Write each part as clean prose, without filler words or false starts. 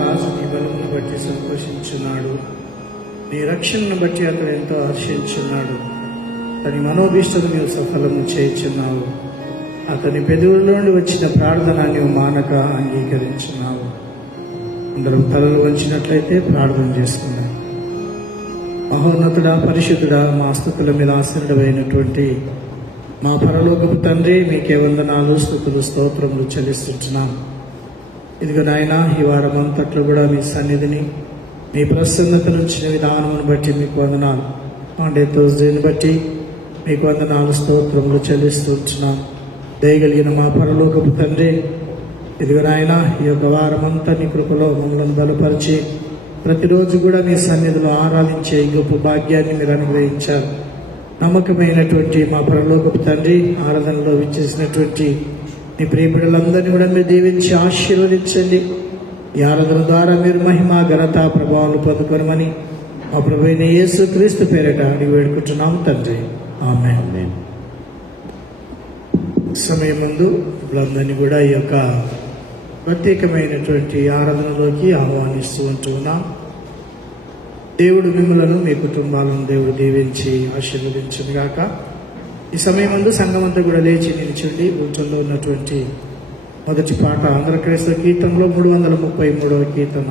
రాజు నీ బలమును బట్టి సంతోషించున్నాడు, నీ రక్షణను బట్టి అతడు ఎంతో హర్షించున్నాడు. అతని మనోభీష్టను నీవు సఫలము చేయుచున్నావు. అతని పెదవుల నుండి వచ్చిన ప్రార్థన నీవు మానక అంగీకరించున్నావు. అందరం తలలు వంచినట్లయితే ప్రార్థన చేసుకున్నాం. మహోన్నతుడా, పరిశుద్ధుడా, మా స్తుతుల మీద ఆశీర్వైనటువంటి మా పరలోకపు తండ్రి, మీకే వందనాలు, స్తుతులు, స్తోత్రములు చెల్లిస్తున్నాం. ఇదిగో నాయన, ఈ వారం అంతట్లో కూడా మీ సన్నిధిని, మీ ప్రసన్నత నుంచిన విధానమును బట్టి మీకు వందనాలు. మాండే థర్స్డేని బట్టి మీకు వందనాలు, స్తోత్రములు చెల్లిస్తున్నాం. దయగలిగిన మా పరలోకపు తండ్రి, ఇదిగో నాయన, ఈ యొక్క వారం అంతా నీ కృపలో మమ్మల్ని బలపరిచి ప్రతిరోజు కూడా మీ సన్నిధిలో ఆరాధించే గొప్ప భాగ్యాన్ని మీరు అనుగ్రహించారు. నమ్మకమైనటువంటి మా పరలోకపు తండ్రి, ఆరాధనలో విచ్చేసినటువంటి మీ ప్రియబిడ్డలందరినీ కూడా మీరు దీవించి ఆశీర్వదించండి. ఈ ఆరాధన ద్వారా మీరు మహిమ, ఘనత, ప్రభావాలు పొందుకోనమని మా ప్రభువైన యేసు క్రీస్తు పేరిట అడిగి వేడుకుంటున్నాము తండ్రి, ఆమేన్. సమయం ముందు వాళ్ళందరినీ కూడా ఈ యొక్క ప్రత్యేకమైనటువంటి ఆరాధనలోకి ఆహ్వానిస్తూ ఉంటున్నాం. దేవుడు మిమ్మలను, మీ కుటుంబాలను దేవుడు దీవించి ఆశీర్వదించును గాక. ఈ సమయం ముందు సంఘమంతా కూడా లేచి నిలిచిండి కూర్చొని ఉన్నటువంటి మొదటి పాట ఆంధ్ర క్రైస్తవ కీర్తనలో 333వ కీర్తన.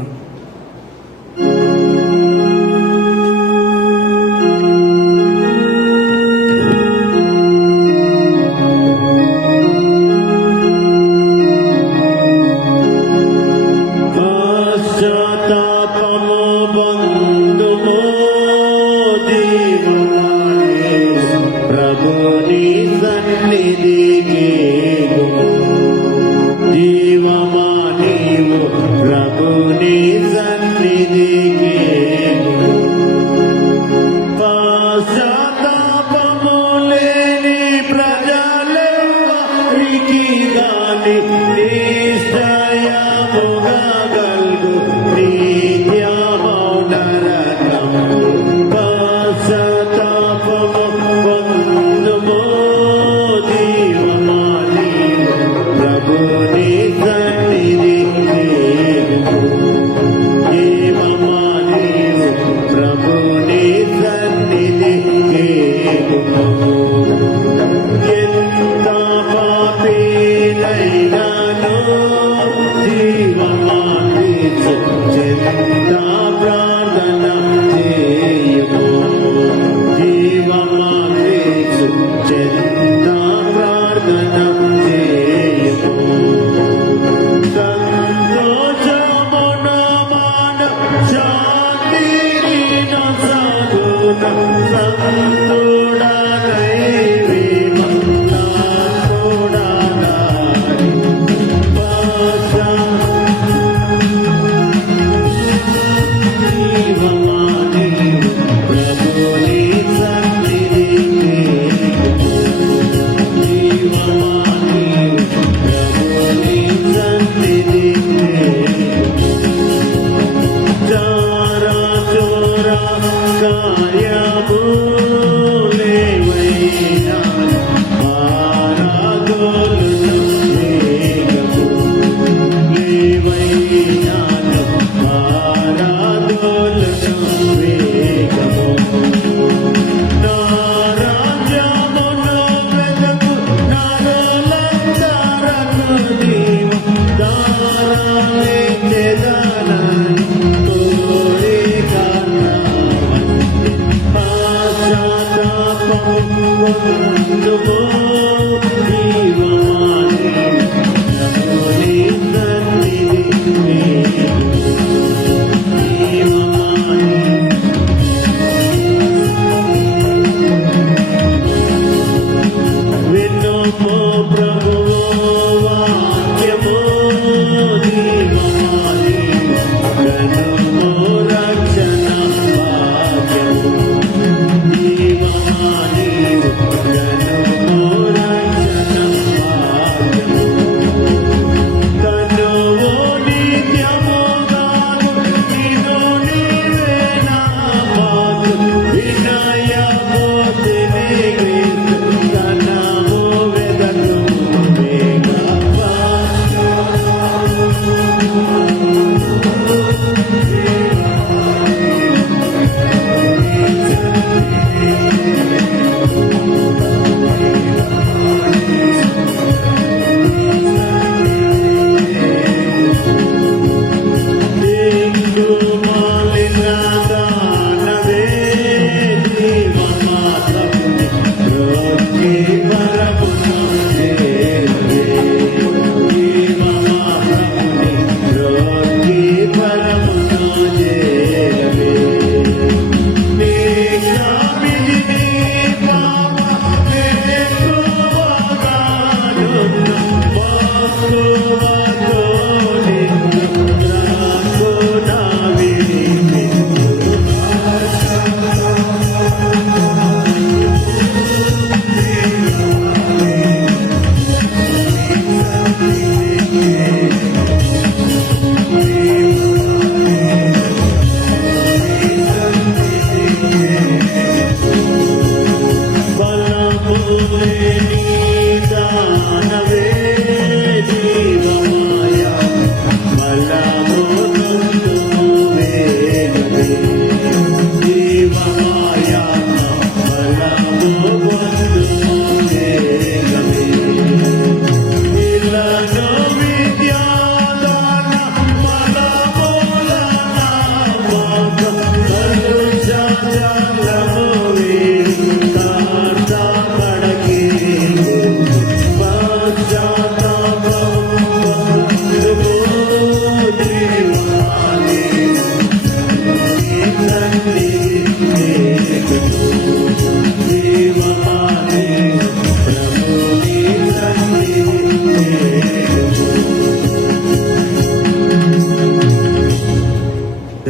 Ganu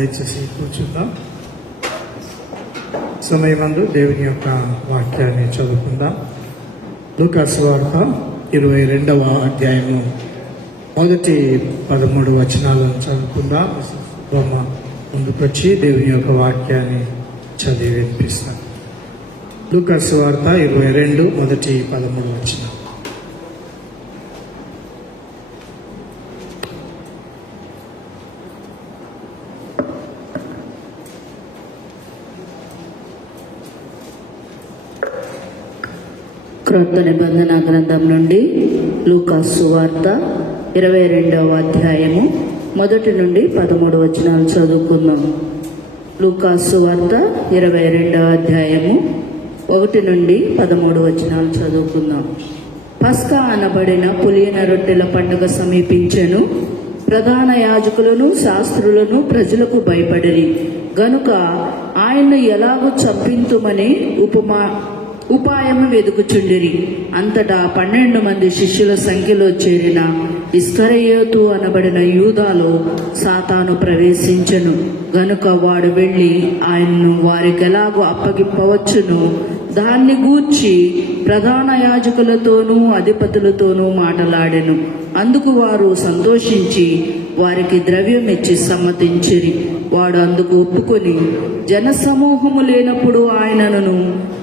దయచేసి కూర్చుందాం. సమయమందు దేవుని యొక్క వాక్యాన్ని చదువుకుందాం. లూకాసు సువార్త 22వ అధ్యాయము మొదటి 13 వచనాలను చదువుకుందాం. బొమ్మ ముందుకొచ్చి దేవుని యొక్క వాక్యాన్ని చదివి వినిపిస్తాం. లూకాసు సువార్త 22 మొదటి 13 వచనం. క్రొత్త నిబంధన గ్రంథం నుండి లూకాసు సువార్త 22వ అధ్యాయము మొదటి నుండి 13 వచనాలు చదువుకుందాం. లూకాసు సువార్త 22వ అధ్యాయము 1 నుండి 13 వచనాలు చదువుకుందాం. పస్కా అనబడిన పులియన రొట్టెల పండుగ సమీపించెను. ప్రధాన యాజకులను శాస్త్రులను ప్రజలకు భయపడిరి గనుక ఆయన్ను ఎలాగూ చంపింతుమని ఉపాయము వెదుకుచుండిరి. అంతటా 12 మంది శిష్యుల సంఖ్యలో చేరిన ఇస్కరియోతు అనబడిన యూదాలో సాతాను ప్రవేశించెను. గనుక వాడు వెళ్లి ఆయన్ను వారికి ఎలాగో అప్పగింపవచ్చును దాన్ని గూర్చి ప్రధాన యాజకులతోనూ అధిపతులతోనూ మాటలాడెను. అందుకు వారు సంతోషించి వారికి ద్రవ్యం ఇచ్చి సమ్మతించిరి. వాడు అందుకు ఒప్పుకొని జనసమూహము లేనప్పుడు ఆయనను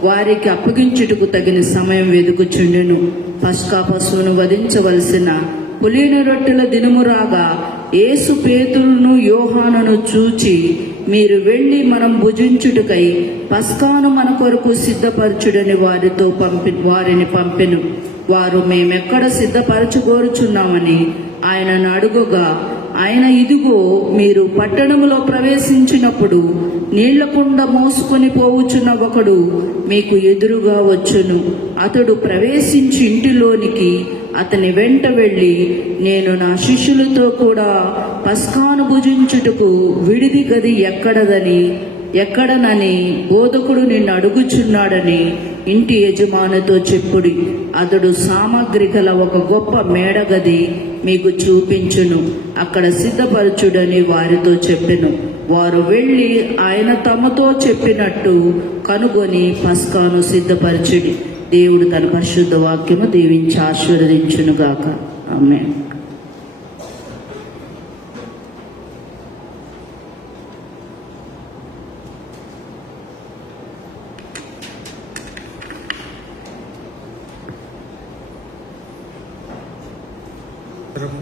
వారికి అప్పగించుటకు తగిన సమయం వెదుకుచుండెను. పస్కా పశువును వధించవలసిన పులియని రొట్టెల దినము రాగా యేసు పేతురును యోహానును చూచి, మీరు వెళ్లి మనం భుజించుటకై పస్కాను మన కొరకు సిద్ధపరచుడని వారిని పంపెను. వారు మేమెక్కడ సిద్ధపరచుకోరుచున్నామని ఆయనను అడుగుగా, ఆయన ఇదిగో మీరు పట్టణములో ప్రవేశించినప్పుడు నీళ్ల కుండ మోసుకొని పోవుచున్న ఒకడు మీకు ఎదురుగా వచ్చును. అతడు ప్రవేశించి ఇంటిలోనికి అతని వెంట వెళ్ళి, నేను నా శిష్యులతో కూడా పస్కాను భుజించుటకు విడిది గది ఎక్కడనని బోధకుడు నిన్ను అడుగుచున్నాడని ఇంటి యజమానితో చెప్పుడి. అతడు సామగ్రి గల ఒక గొప్ప మేడగది మీకు చూపించును, అక్కడ సిద్ధపరచుడని వారితో చెప్పెను. వారు వెళ్ళి ఆయన తమతో చెప్పినట్టు కనుగొని పస్కాను సిద్ధపరచుడి. దేవుడు తన పరిశుద్ధ వాక్యము దీవించి ఆశీర్వదించునుగాక. ఆమేన్.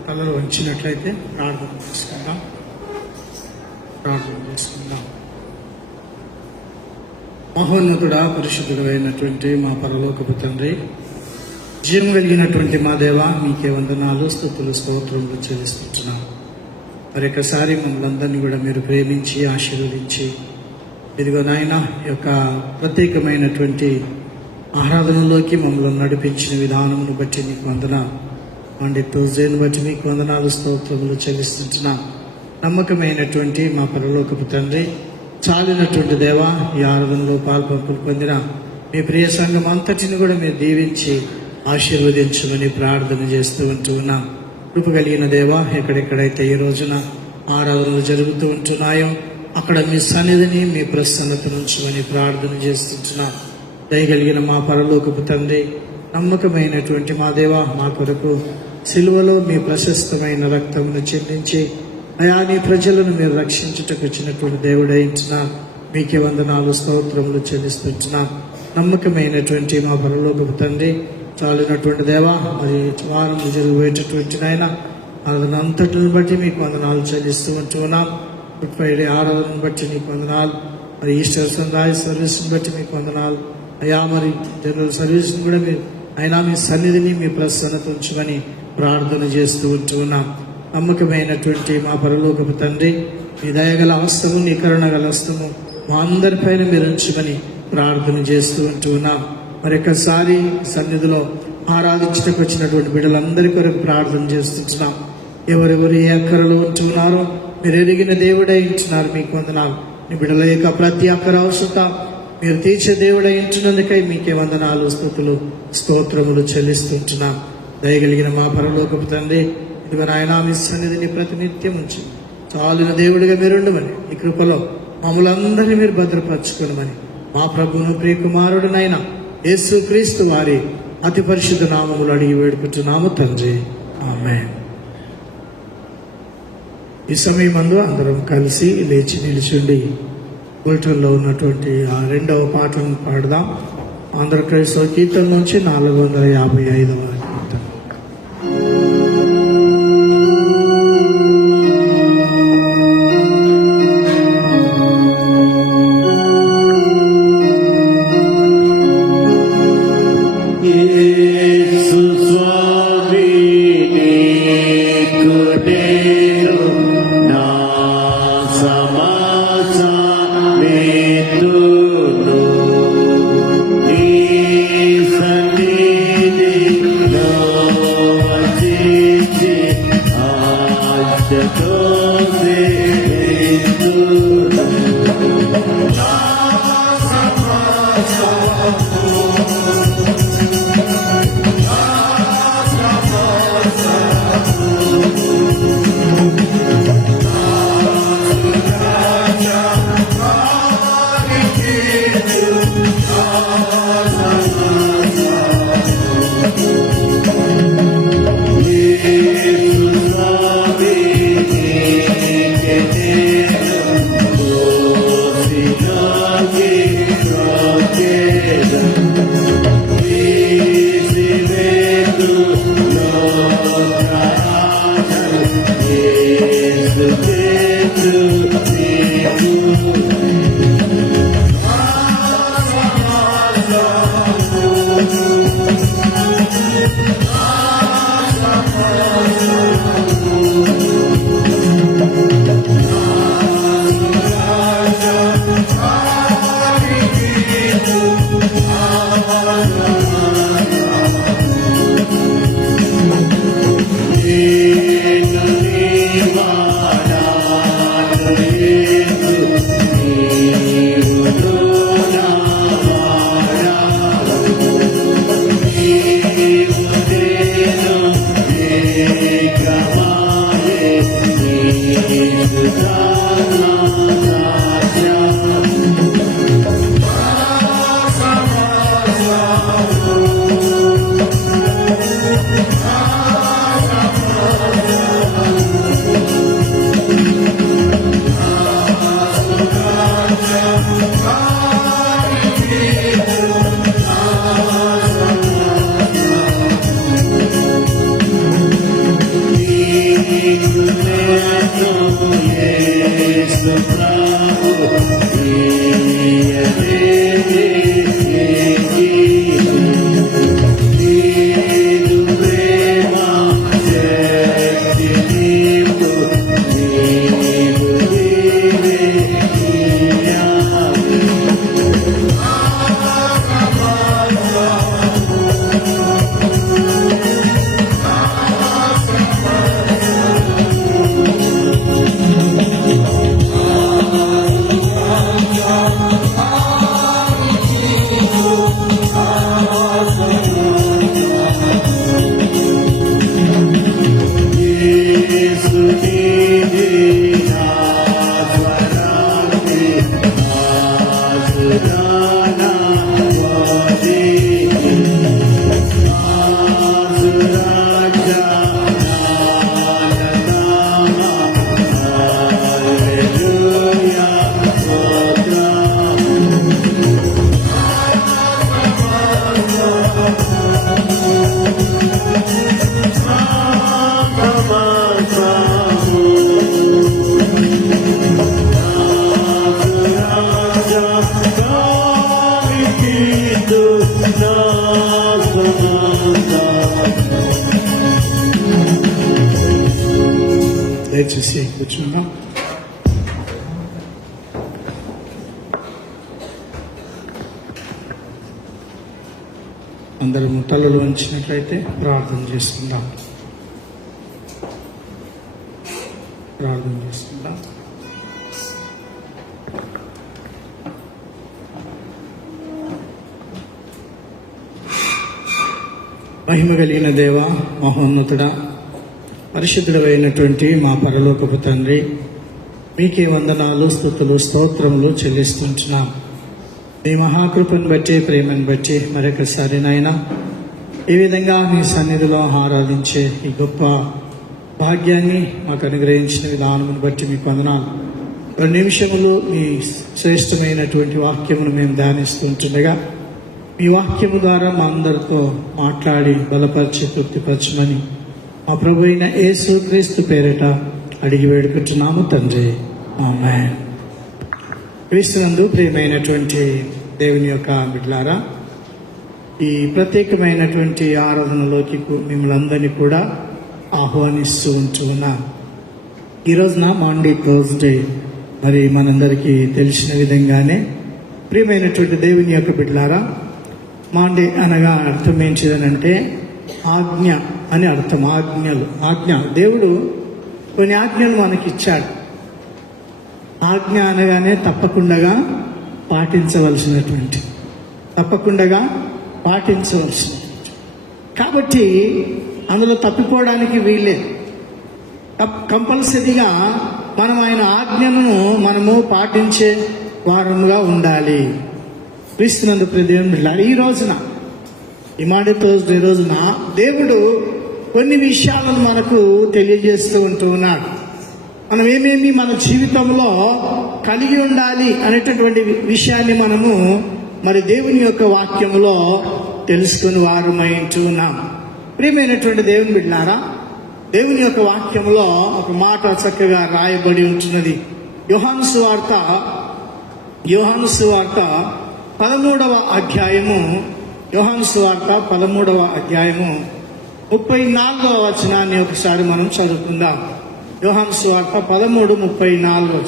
తలలో ఉంచినట్లయితే ప్రార్థన చేసుకుందాం. మహోన్నతుడా, పరిశుద్ధుడు అయినటువంటి మా పరలోకపు తండ్రి, జీవం కలిగినటువంటి మా దేవ, మీకే వందనాలు, స్తుతులు, స్తోత్రములు చెల్లిస్తున్నాం. మరొకసారి మమ్మల్ని అందరినీ కూడా మీరు ప్రేమించి ఆశీర్వదించి, ఇదిగో నాయన యొక్క ప్రత్యేకమైనటువంటి ఆరాధనలోకి మమ్మల్ని నడిపించిన విధానమును బట్టి నీకు వందనాలు. మండే ట్యూస్డేని బట్టి మీకు వందనాలు, స్తోత్రములు చెల్లిస్తున్నాం. నమ్మకమైనటువంటి మా పరలోకపు తండ్రి, చాలినటువంటి దేవ, ఈ ఆరాధనలో పాల్పంపులు పొందిన మీ ప్రియ సంఘం అంతటిని కూడా మీరు దీవించి ఆశీర్వదించమని ప్రార్థన చేస్తూ ఉంటున్నాం. కృప కలిగిన దేవ, ఎక్కడెక్కడైతే ఈ రోజున ఆరాధనలు జరుగుతూ ఉంటున్నాయో అక్కడ మీ సన్నిధిని, మీ ప్రసన్నతను ఉంచమని ప్రార్థన చేస్తుంటున్నాం. దయగలిగిన మా పరలోకపు తండ్రి, నమ్మకమైనటువంటి మా దేవ, మా కొరకు సిలువలో మీ ప్రశస్తమైన రక్తమును చెల్లించి అయా నీ ప్రజలను మీరు రక్షించుటకు వచ్చినటువంటి దేవుడైంటున్నా మీకే వందనాలు, స్తోత్రములు చెల్లిస్తుంటున్నాం. నమ్మకమైనటువంటి మా పరలోకపు తండ్రి, చాలినటువంటి దేవ, మరి వారము జరగబోయేటటువంటి నాయన అదంతటిని బట్టి మీకు వందనాలు చెల్లిస్తూ ఉంటున్నాం. గుడ్ ఫ్రైడే ఆరాధనను బట్టి నీకు వందనాలు, మరి ఈస్టర్ సన్ రైజ్ సర్వీస్ని బట్టి మీకు వందనాలు అయా, మరి జనరల్ సర్వీస్ని కూడా మీరు అయినా మీ సన్నిధిని, మీ ప్రసన్నత ఉంచమని ప్రార్థన చేస్తూ ఉంటున్నాం. నమ్మకమైనటువంటి మా పరలోకపు తండ్రి, మీ దయగల హస్తము, నీ కరుణ గల హస్తము మా అందరిపైన మీరు ఉంచమని ప్రార్థన చేస్తూ ఉంటున్నాం. మరొకసారి సన్నిధిలో ఆరాధించటకు వచ్చినటువంటి బిడ్డలందరి కొరకు ప్రార్థన చేస్తుంటున్నాం. ఎవరెవరు ఏ అక్కరలో ఉంటున్నారో మీరు ఎరిగిన దేవుడై ఉంటున్నారు. మీకు వందనాలు. నీ బిడ్డల యొక్క ప్రతి అక్కర అవసరత మీరు తీర్చే దేవుడై ఉంటున్నందుకై మీకే వందనాలు, స్తుతులు, స్తోత్రములు చెల్లిస్తుంటున్నాం. దయగలిగిన మా పరలోకపు తండ్రి, ఇదిగో నాయనా మీ సన్నిధిని ప్రతినిత్యం ఉంచి చాలిన దేవుడిగా మీరుండమని ఈ కృపలో మమ్మల్ందరినీ మీరు భద్రపరచుకోనమని మా ప్రభువును ప్రియకుమారుడునైనా యేసుక్రీస్తు వారి అతి పరిశుద్ధ నామములు అడిగి వేడుకుంటున్నాము తండ్రి, ఆమేన్. ఈ సమయమందు అందరం కలిసి లేచి నిలిచుండి బులెటిన్లో ఉన్నటువంటి ఆ 2వ పాటను పాడదాం. ఆంధ్ర క్రైస్తవ కీర్తన నుంచి 455వ కీర్తన. దయచేసి కూర్చున్నాం. అందరము తలలు వంచినట్లయితే ప్రార్థన చేసుకుందాం. మహిమ కలిగిన దేవ, మహోన్నతుడా, పరిశుద్ధుడైనటువంటి మా పరలోకపు తండ్రి, మీకే వందనాలు, స్తుతులు, స్తోత్రములు చెల్లిస్తుంటున్నాం. మీ మహాకృపను బట్టి, ప్రేమను బట్టి మరొకసారి నాయన ఈ విధంగా మీ సన్నిధిలో ఆరాధించే ఈ గొప్ప భాగ్యాన్ని మాకు అనుగ్రహించిన విధానమును బట్టి మీకు వందనాలు. 2 నిమిషములు మీ శ్రేష్టమైనటువంటి వాక్యమును మేము ధ్యానిస్తుంటుండగా మీ వాక్యము ద్వారా మా అందరితో మాట్లాడి బలపరిచి తృప్తిపరచమని మా ప్రభు అయిన యేసుక్రీస్తు పేరిట అడిగి వేడుకుంటున్నాము తండ్రి, ఆమేన్. క్రీస్తునందు ప్రియమైనటువంటి దేవుని యొక్క బిడ్డలారా, ఈ ప్రత్యేకమైనటువంటి ఆరాధనలోకి మిమ్మల్ని అందరినీ కూడా ఆహ్వానిస్తూ ఉంటున్నాం. ఈ రోజున మాండే థర్స్డే, మరి మనందరికీ తెలిసిన విధంగానే ప్రియమైనటువంటి దేవుని యొక్క బిడ్డలారా, మాండే అనగా అర్థం ఏంటిదనంటే ఆజ్ఞ అని అర్థం. ఆజ్ఞ. దేవుడు కొన్ని ఆజ్ఞలు మనకిచ్చాడు. ఆజ్ఞ అనగానే తప్పకుండా పాటించవలసినటువంటి కాబట్టి అందులో తప్పిపోవడానికి వీల్లేదు. కంపల్సరీగా మనం ఆయన ఆజ్ఞలను మనము పాటించే వారముగా ఉండాలి. క్రీస్తునందు ప్రియమైన ఈ రోజున, ఈ మాండే థర్స్డే రోజున దేవుడు కొన్ని విషయాలను మనకు తెలియజేస్తూ ఉంటూ ఉన్నాడు. మనం ఏమేమి మన జీవితంలో కలిగి ఉండాలి అనేటటువంటి విషయాన్ని మనము మరి దేవుని యొక్క వాక్యంలో తెలుసుకుని వారమై ఉంటున్నాం. ప్రియమైనటువంటి దేవుని బిడ్డలారా, దేవుని యొక్క వాక్యంలో ఒక మాట చక్కగా రాయబడి ఉంటున్నది. యోహాను సువార్త 13వ అధ్యాయము 34వ వచనాన్ని ఒకసారి మనం చదువుకుందాం. యోహాను సువార్త 13:34.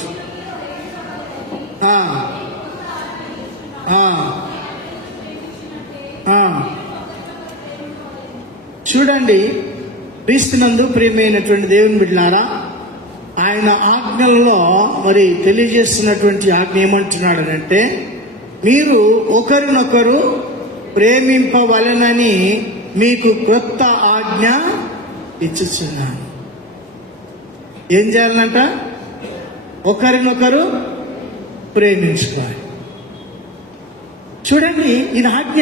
చూడండి, క్రీస్తునందు ప్రియమైనటువంటి దేవుని బిడ్డలారా, ఆయన ఆజ్ఞలలో మరి తెలియజేస్తున్నటువంటి ఆజ్ఞ ఏమంటున్నాడనంటే, మీరు ఒకరినొకరు ప్రేమింపవలెనని మీకు కొత్త ఆజ్ఞ ఇచ్చుచున్నాను. ఏం చేయాలంట? ఒకరినొకరు ప్రేమించుకోవాలి. చూడండి, ఇది ఆజ్ఞ.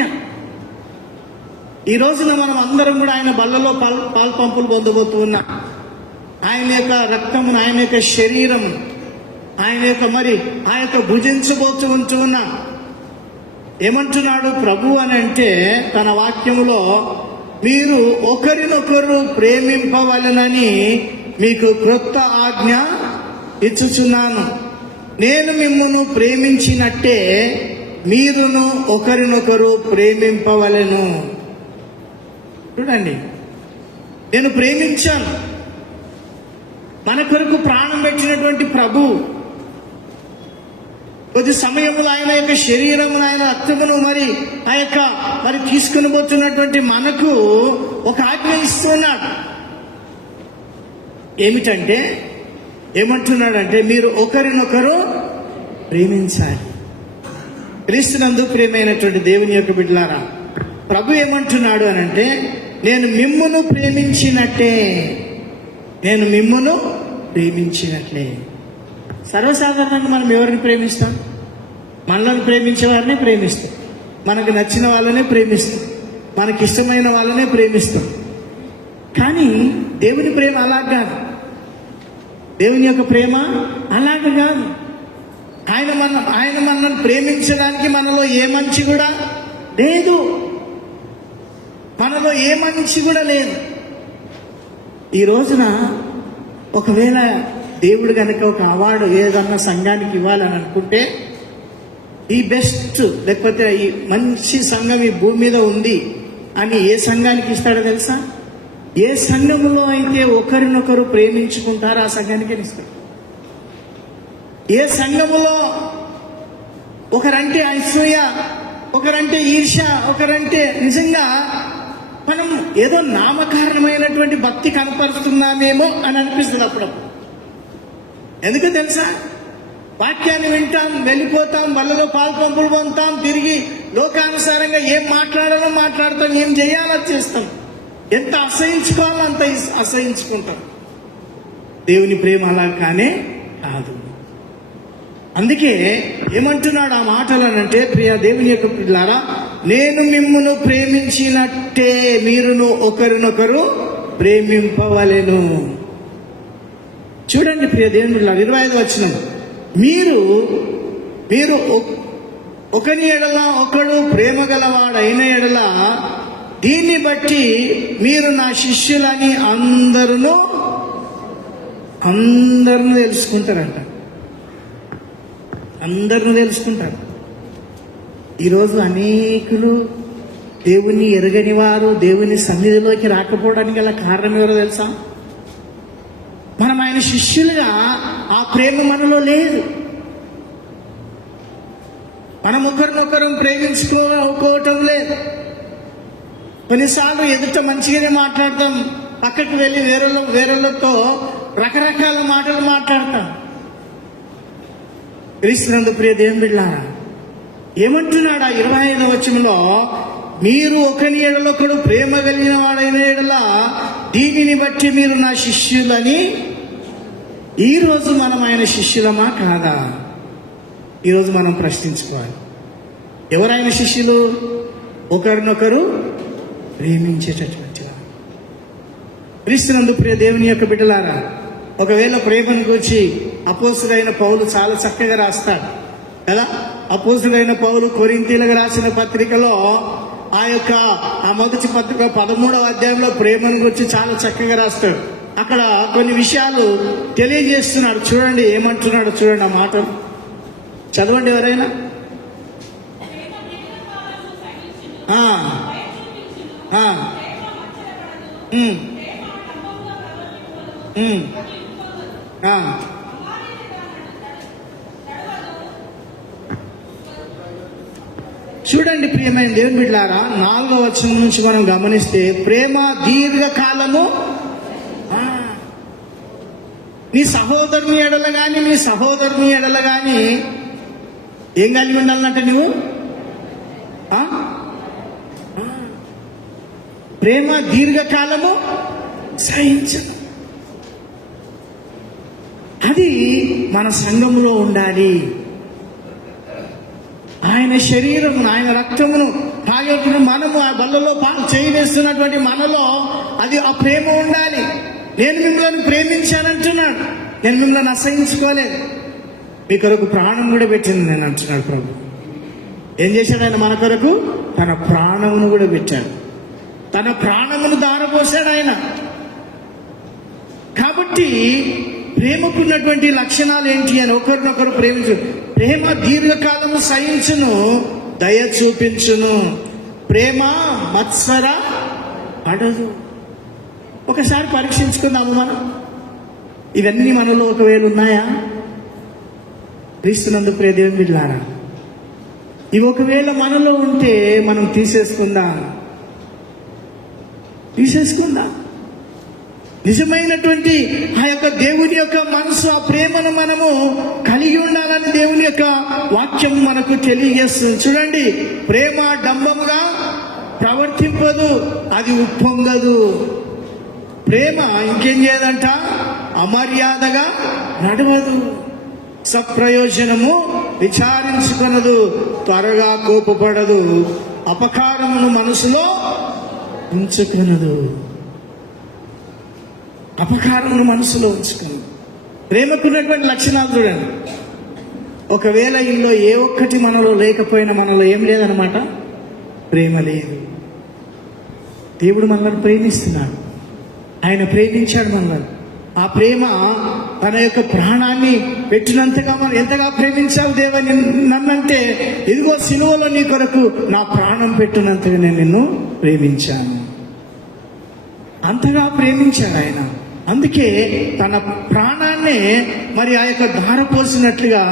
ఈ రోజున మనం అందరం కూడా ఆయన బల్లలో పాలు పంపులు పొందబోతూ ఉన్నాం. ఆయన యొక్క రక్తమును, ఆయన యొక్క శరీరము, ఆయన యొక్క భుజించబోతూ ఉంటూ ఉన్నాం. ఏమంటున్నాడు ప్రభు అని అంటే తన వాక్యములో, మీరు ఒకరినొకరు ప్రేమింపవలెనని మీకు క్రొత్త ఆజ్ఞ ఇచ్చుచున్నాను. నేను మిమ్మును ప్రేమించినట్టే మీరును ఒకరినొకరు ప్రేమింపవలెను. చూడండి, నేను ప్రేమించాను. మన కొరకు ప్రాణం పెట్టినటువంటి ప్రభు కొద్ది సమయంలో ఆయన యొక్క శరీరమును, ఆయన రక్తమును మరి తీసుకుని పోతున్నటువంటి మనకు ఒక ఆజ్ఞ ఇస్తున్నాడు. ఏమిటంటే, ఏమంటున్నాడంటే, మీరు ఒకరినొకరు ప్రేమించాలి. క్రీస్తునందు ప్రియమైనటువంటి దేవుని యొక్క బిడ్డలారా, ప్రభు ఏమంటున్నాడు అనంటే, నేను మిమ్మును ప్రేమించినట్లే. సర్వసాధారణంగా మనం ఎవరిని ప్రేమిస్తాం? మనల్ని ప్రేమించే వారిని ప్రేమిస్తాం. మనకు నచ్చిన వాళ్ళనే ప్రేమిస్తాం. మనకి ఇష్టమైన వాళ్ళనే ప్రేమిస్తాం. కానీ దేవుని ప్రేమ అలా కాదు. దేవుని యొక్క ప్రేమ అలాగ కాదు. ఆయన మనల్ని ప్రేమించడానికి మనలో ఏ మంచి కూడా లేదు. ఈ రోజున ఒకవేళ దేవుడు కనుక ఒక అవార్డు ఏదన్నా సంఘానికి ఇవ్వాలని అనుకుంటే, ఈ బెస్ట్, లేకపోతే ఈ మంచి సంఘం ఈ భూమి మీద ఉంది అని ఏ సంఘానికి ఇస్తాడో తెలుసా? ఏ సంఘంలో అయితే ఒకరినొకరు ప్రేమించుకుంటారో ఆ సంఘానికే ఇస్తాడు. ఏ సంఘములో ఒకరంటే అసూయ, ఒకరంటే ఈర్ష్య, ఒకరంటే నిజంగా మనం ఏదో నామకారణమైనటువంటి భక్తి కనపరుస్తున్నామేమో అని అనిపిస్తుంది అప్పుడప్పుడు. ఎందుకు తెలుసా? వాక్యాన్ని వింటాం, వెళ్ళిపోతాం, వాళ్ళలో పాల్పంపులు పొందుతాం, తిరిగి లోకానుసారంగా ఏం మాట్లాడాలో మాట్లాడతాం, ఏం చేయాలో చేస్తాం. ఎంత అసహించుకోవాలో అంత అసహించుకుంటాం. దేవుని ప్రేమ అలా కాదు. అందుకే ఏమంటున్నాడు ఆ మాటలనంటే, ప్రియ దేవుని యొక్క పిల్లారా, నేను మిమ్మును ప్రేమించినట్టే మీరును ఒకరినొకరు ప్రేమింపవలెను. చూడండి ప్రియ దేవుని పిల్లారా, 25 వచనం, మీరు ఒకని ఎడల ఒకడు ప్రేమ గలవాడైన ఎడల దీన్ని బట్టి మీరు నా శిష్యులని అందరూ తెలుసుకుంటారంట. అందరూ తెలుసుకుంటారు. ఈరోజు అనేకులు దేవుణ్ణి ఎరగని వారు దేవుని సన్నిధిలోకి రాకపోవడానికి గల కారణం ఎవరో తెలుసా? మనం ఆయన శిష్యులుగా ఆ ప్రేమ మనలో లేదు. మనం ఒకరినొకరు ప్రేమించుకోవటం లేదు. కొన్నిసార్లు ఎదుట మంచిగానే మాట్లాడతాం, పక్కకు వెళ్ళి వేరేళ్ళతో రకరకాల మాటలు మాట్లాడతాం. క్రీస్తునందు ప్రియ దేవుని బిడ్డలారా, ఏమంటున్నాడు ఆ 25వ వచనంలో, మీరు ఒకని ఎడల ఒకడు ప్రేమ కలిగిన వాడైన ఎడల దీనిని బట్టి మీరు నా శిష్యులని. ఈరోజు మనం ఆయన శిష్యులమా కాదా? ఈరోజు మనం ప్రశ్నించుకోవాలి. ఎవరైనా శిష్యులు? ఒకరినొకరు ప్రేమించేటటువంటి వారు. క్రీస్తునందు ప్రియ దేవుని యొక్క బిడ్డలారా, ఒకవేళ ప్రేమను గురించి అపోస్తుడైన పౌలు చాలా చక్కగా రాస్తాడు కదా. అపోస్తుడైన పౌలు కొరింథీయులకు రాసిన పత్రికలో ఆ మొదటి పత్రిక 13వ అధ్యాయంలో ప్రేమను గురించి చాలా చక్కగా రాస్తాడు. అక్కడ కొన్ని విషయాలు తెలియజేస్తున్నాడు. చూడండి ఏమంటున్నాడు, చూడండి ఆ మాట చదవండి ఎవరైనా. చూడండి ప్రియమైన దేవుని బిడ్డలారా, 4వ వచనం నుంచి మనం గమనిస్తే, ప్రేమ దీర్ఘకాలము. నీ సహోదరుని ఎడల గాని నీ సహోదరుని ఎడల గాని ఏం కలిగి ఉండాలంటే నువ్వు ప్రేమ దీర్ఘకాలము సహించను. అది మన సంఘములో ఉండాలి. ఆయన శరీరమును ఆయన రక్తమును తాగేటువంటి మనము ఆ బల్లలో చేయవేస్తున్నటువంటి మనలో అది ఆ ప్రేమ ఉండాలి. నేను మిమ్మల్ని ప్రేమించానంటున్నాడు, నేను మిమ్మల్ని అసహించుకోలేదు, మీ కొరకు ప్రాణం కూడా పెట్టింది నేను అంటున్నాడు ప్రభు. ఏం చేశాడు ఆయన? మన కొరకు తన ప్రాణమును కూడా పెట్టాడు, తన ప్రాణమును దారపోసాడు ఆయన. కాబట్టి ప్రేమకున్నటువంటి లక్షణాలు ఏంటి అని, ఒకరినొకరు ప్రేమించు, ప్రేమ దీర్ఘకాలము సహించును, దయ చూపించును, ప్రేమ మత్సర పడదు. ఒకసారి పరీక్షించుకుందాము మనం, ఇవన్నీ మనలో ఒకవేళ ఉన్నాయా? క్రీస్తునందు ప్రియ దేవుని బిడ్డలారా, ఇవి ఒకవేళ మనలో ఉంటే మనం తీసేసుకుందాం. నిజమైనటువంటి ఆ యొక్క దేవుని యొక్క మనసు, ఆ ప్రేమను మనము కలిగి ఉండాలని దేవుని యొక్క వాక్యం మనకు తెలియజేస్తుంది. చూడండి, ప్రేమ డంబముగా ప్రవర్తింపదు, అది ఉప్పొంగదు. ప్రేమ ఇంకేం చేయదంట? అమర్యాదగా నడవదు, సప్రయోజనము విచారించుకొనదు, త్వరగా కోపపడదు, అపకారమును మనసులో ఉంచుకొనదు. అపకారమును మనసులో ఉంచుకొనదు. ప్రేమకున్నటువంటి లక్షణాలు చూడండి. ఒకవేళ ఇందులో ఏ ఒక్కటి మనలో లేకపోయినా మనలో ఏం లేదనమాట, ప్రేమ లేదు. దేవుడు మనల్ని ప్రేమిస్తున్నాడు, ఆయన ప్రేమించాడు మనల్ని. ఆ ప్రేమ తన యొక్క ప్రాణాన్ని పెట్టినంతగా మనం ఎంతగా ప్రేమించావు దేవా నన్నంటే, ఇదిగో సిలువలో నీ కొరకు నా ప్రాణం పెట్టినంతగా నేను నిన్ను ప్రేమించాను. అంతగా ప్రేమించాడు ఆయన. అందుకే తన ప్రాణాన్నే మరి ఆ యొక్క ధారపోసినట్లుగా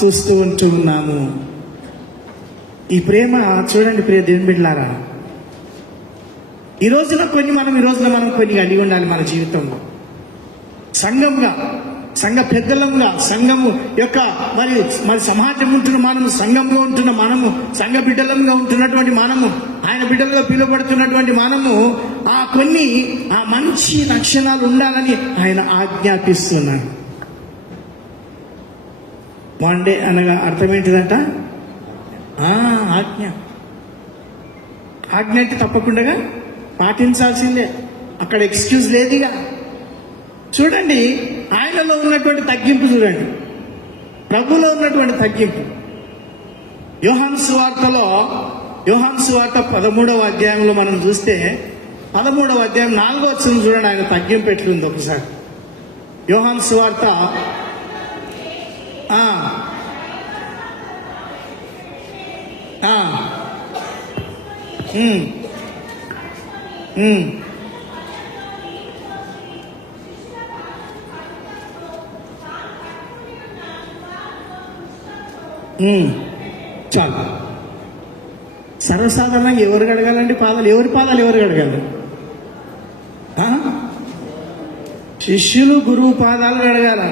చూస్తూ ఉన్నాము. ఈ ప్రేమ చూడండి ప్రియ దేవుని బిడ్డలారా, ఈ రోజున మనం కొన్ని కలిగి ఉండాలి మన జీవితంలో. సంఘంగా, సంఘ పెద్దలంగా, సంఘము యొక్క మరి సమాజం ఉంటున్న మనము, సంఘంలో ఉంటున్న మనము, సంఘ బిడ్డలంగా ఉంటున్నటువంటి మనము, ఆయన బిడ్డలుగా పిలువబడుతున్నటువంటి మనము ఆ మంచి లక్షణాలు ఉండాలని ఆయన ఆజ్ఞాపిస్తున్నాడు. మండే అనగా అర్థం ఏంటిదంట? ఆజ్ఞ. ఆజ్ఞ అంటే తప్పకుండా పాటించాల్సిందే, అక్కడ ఎక్స్క్యూజ్ లేదుగా. చూడండి ఆయనలో ఉన్నటువంటి తగ్గింపు, చూడండి ప్రభులో ఉన్నటువంటి తగ్గింపు. యోహాను సువార్తలో, యోహాను సువార్త 13వ అధ్యాయంలో మనం చూస్తే 13వ అధ్యాయం 4వ వచనం చూడండి, ఆయన తగ్గింపు ఎట్లుంది ఒకసారి. యోహాను సువార్త చాలు. సర్వసాధారణంగా ఎవరు కడగాలండి పాదాలు? ఎవరి పాదాలు ఎవరు కడగాలి? శిష్యులు గురువు పాదాలు కడగాల.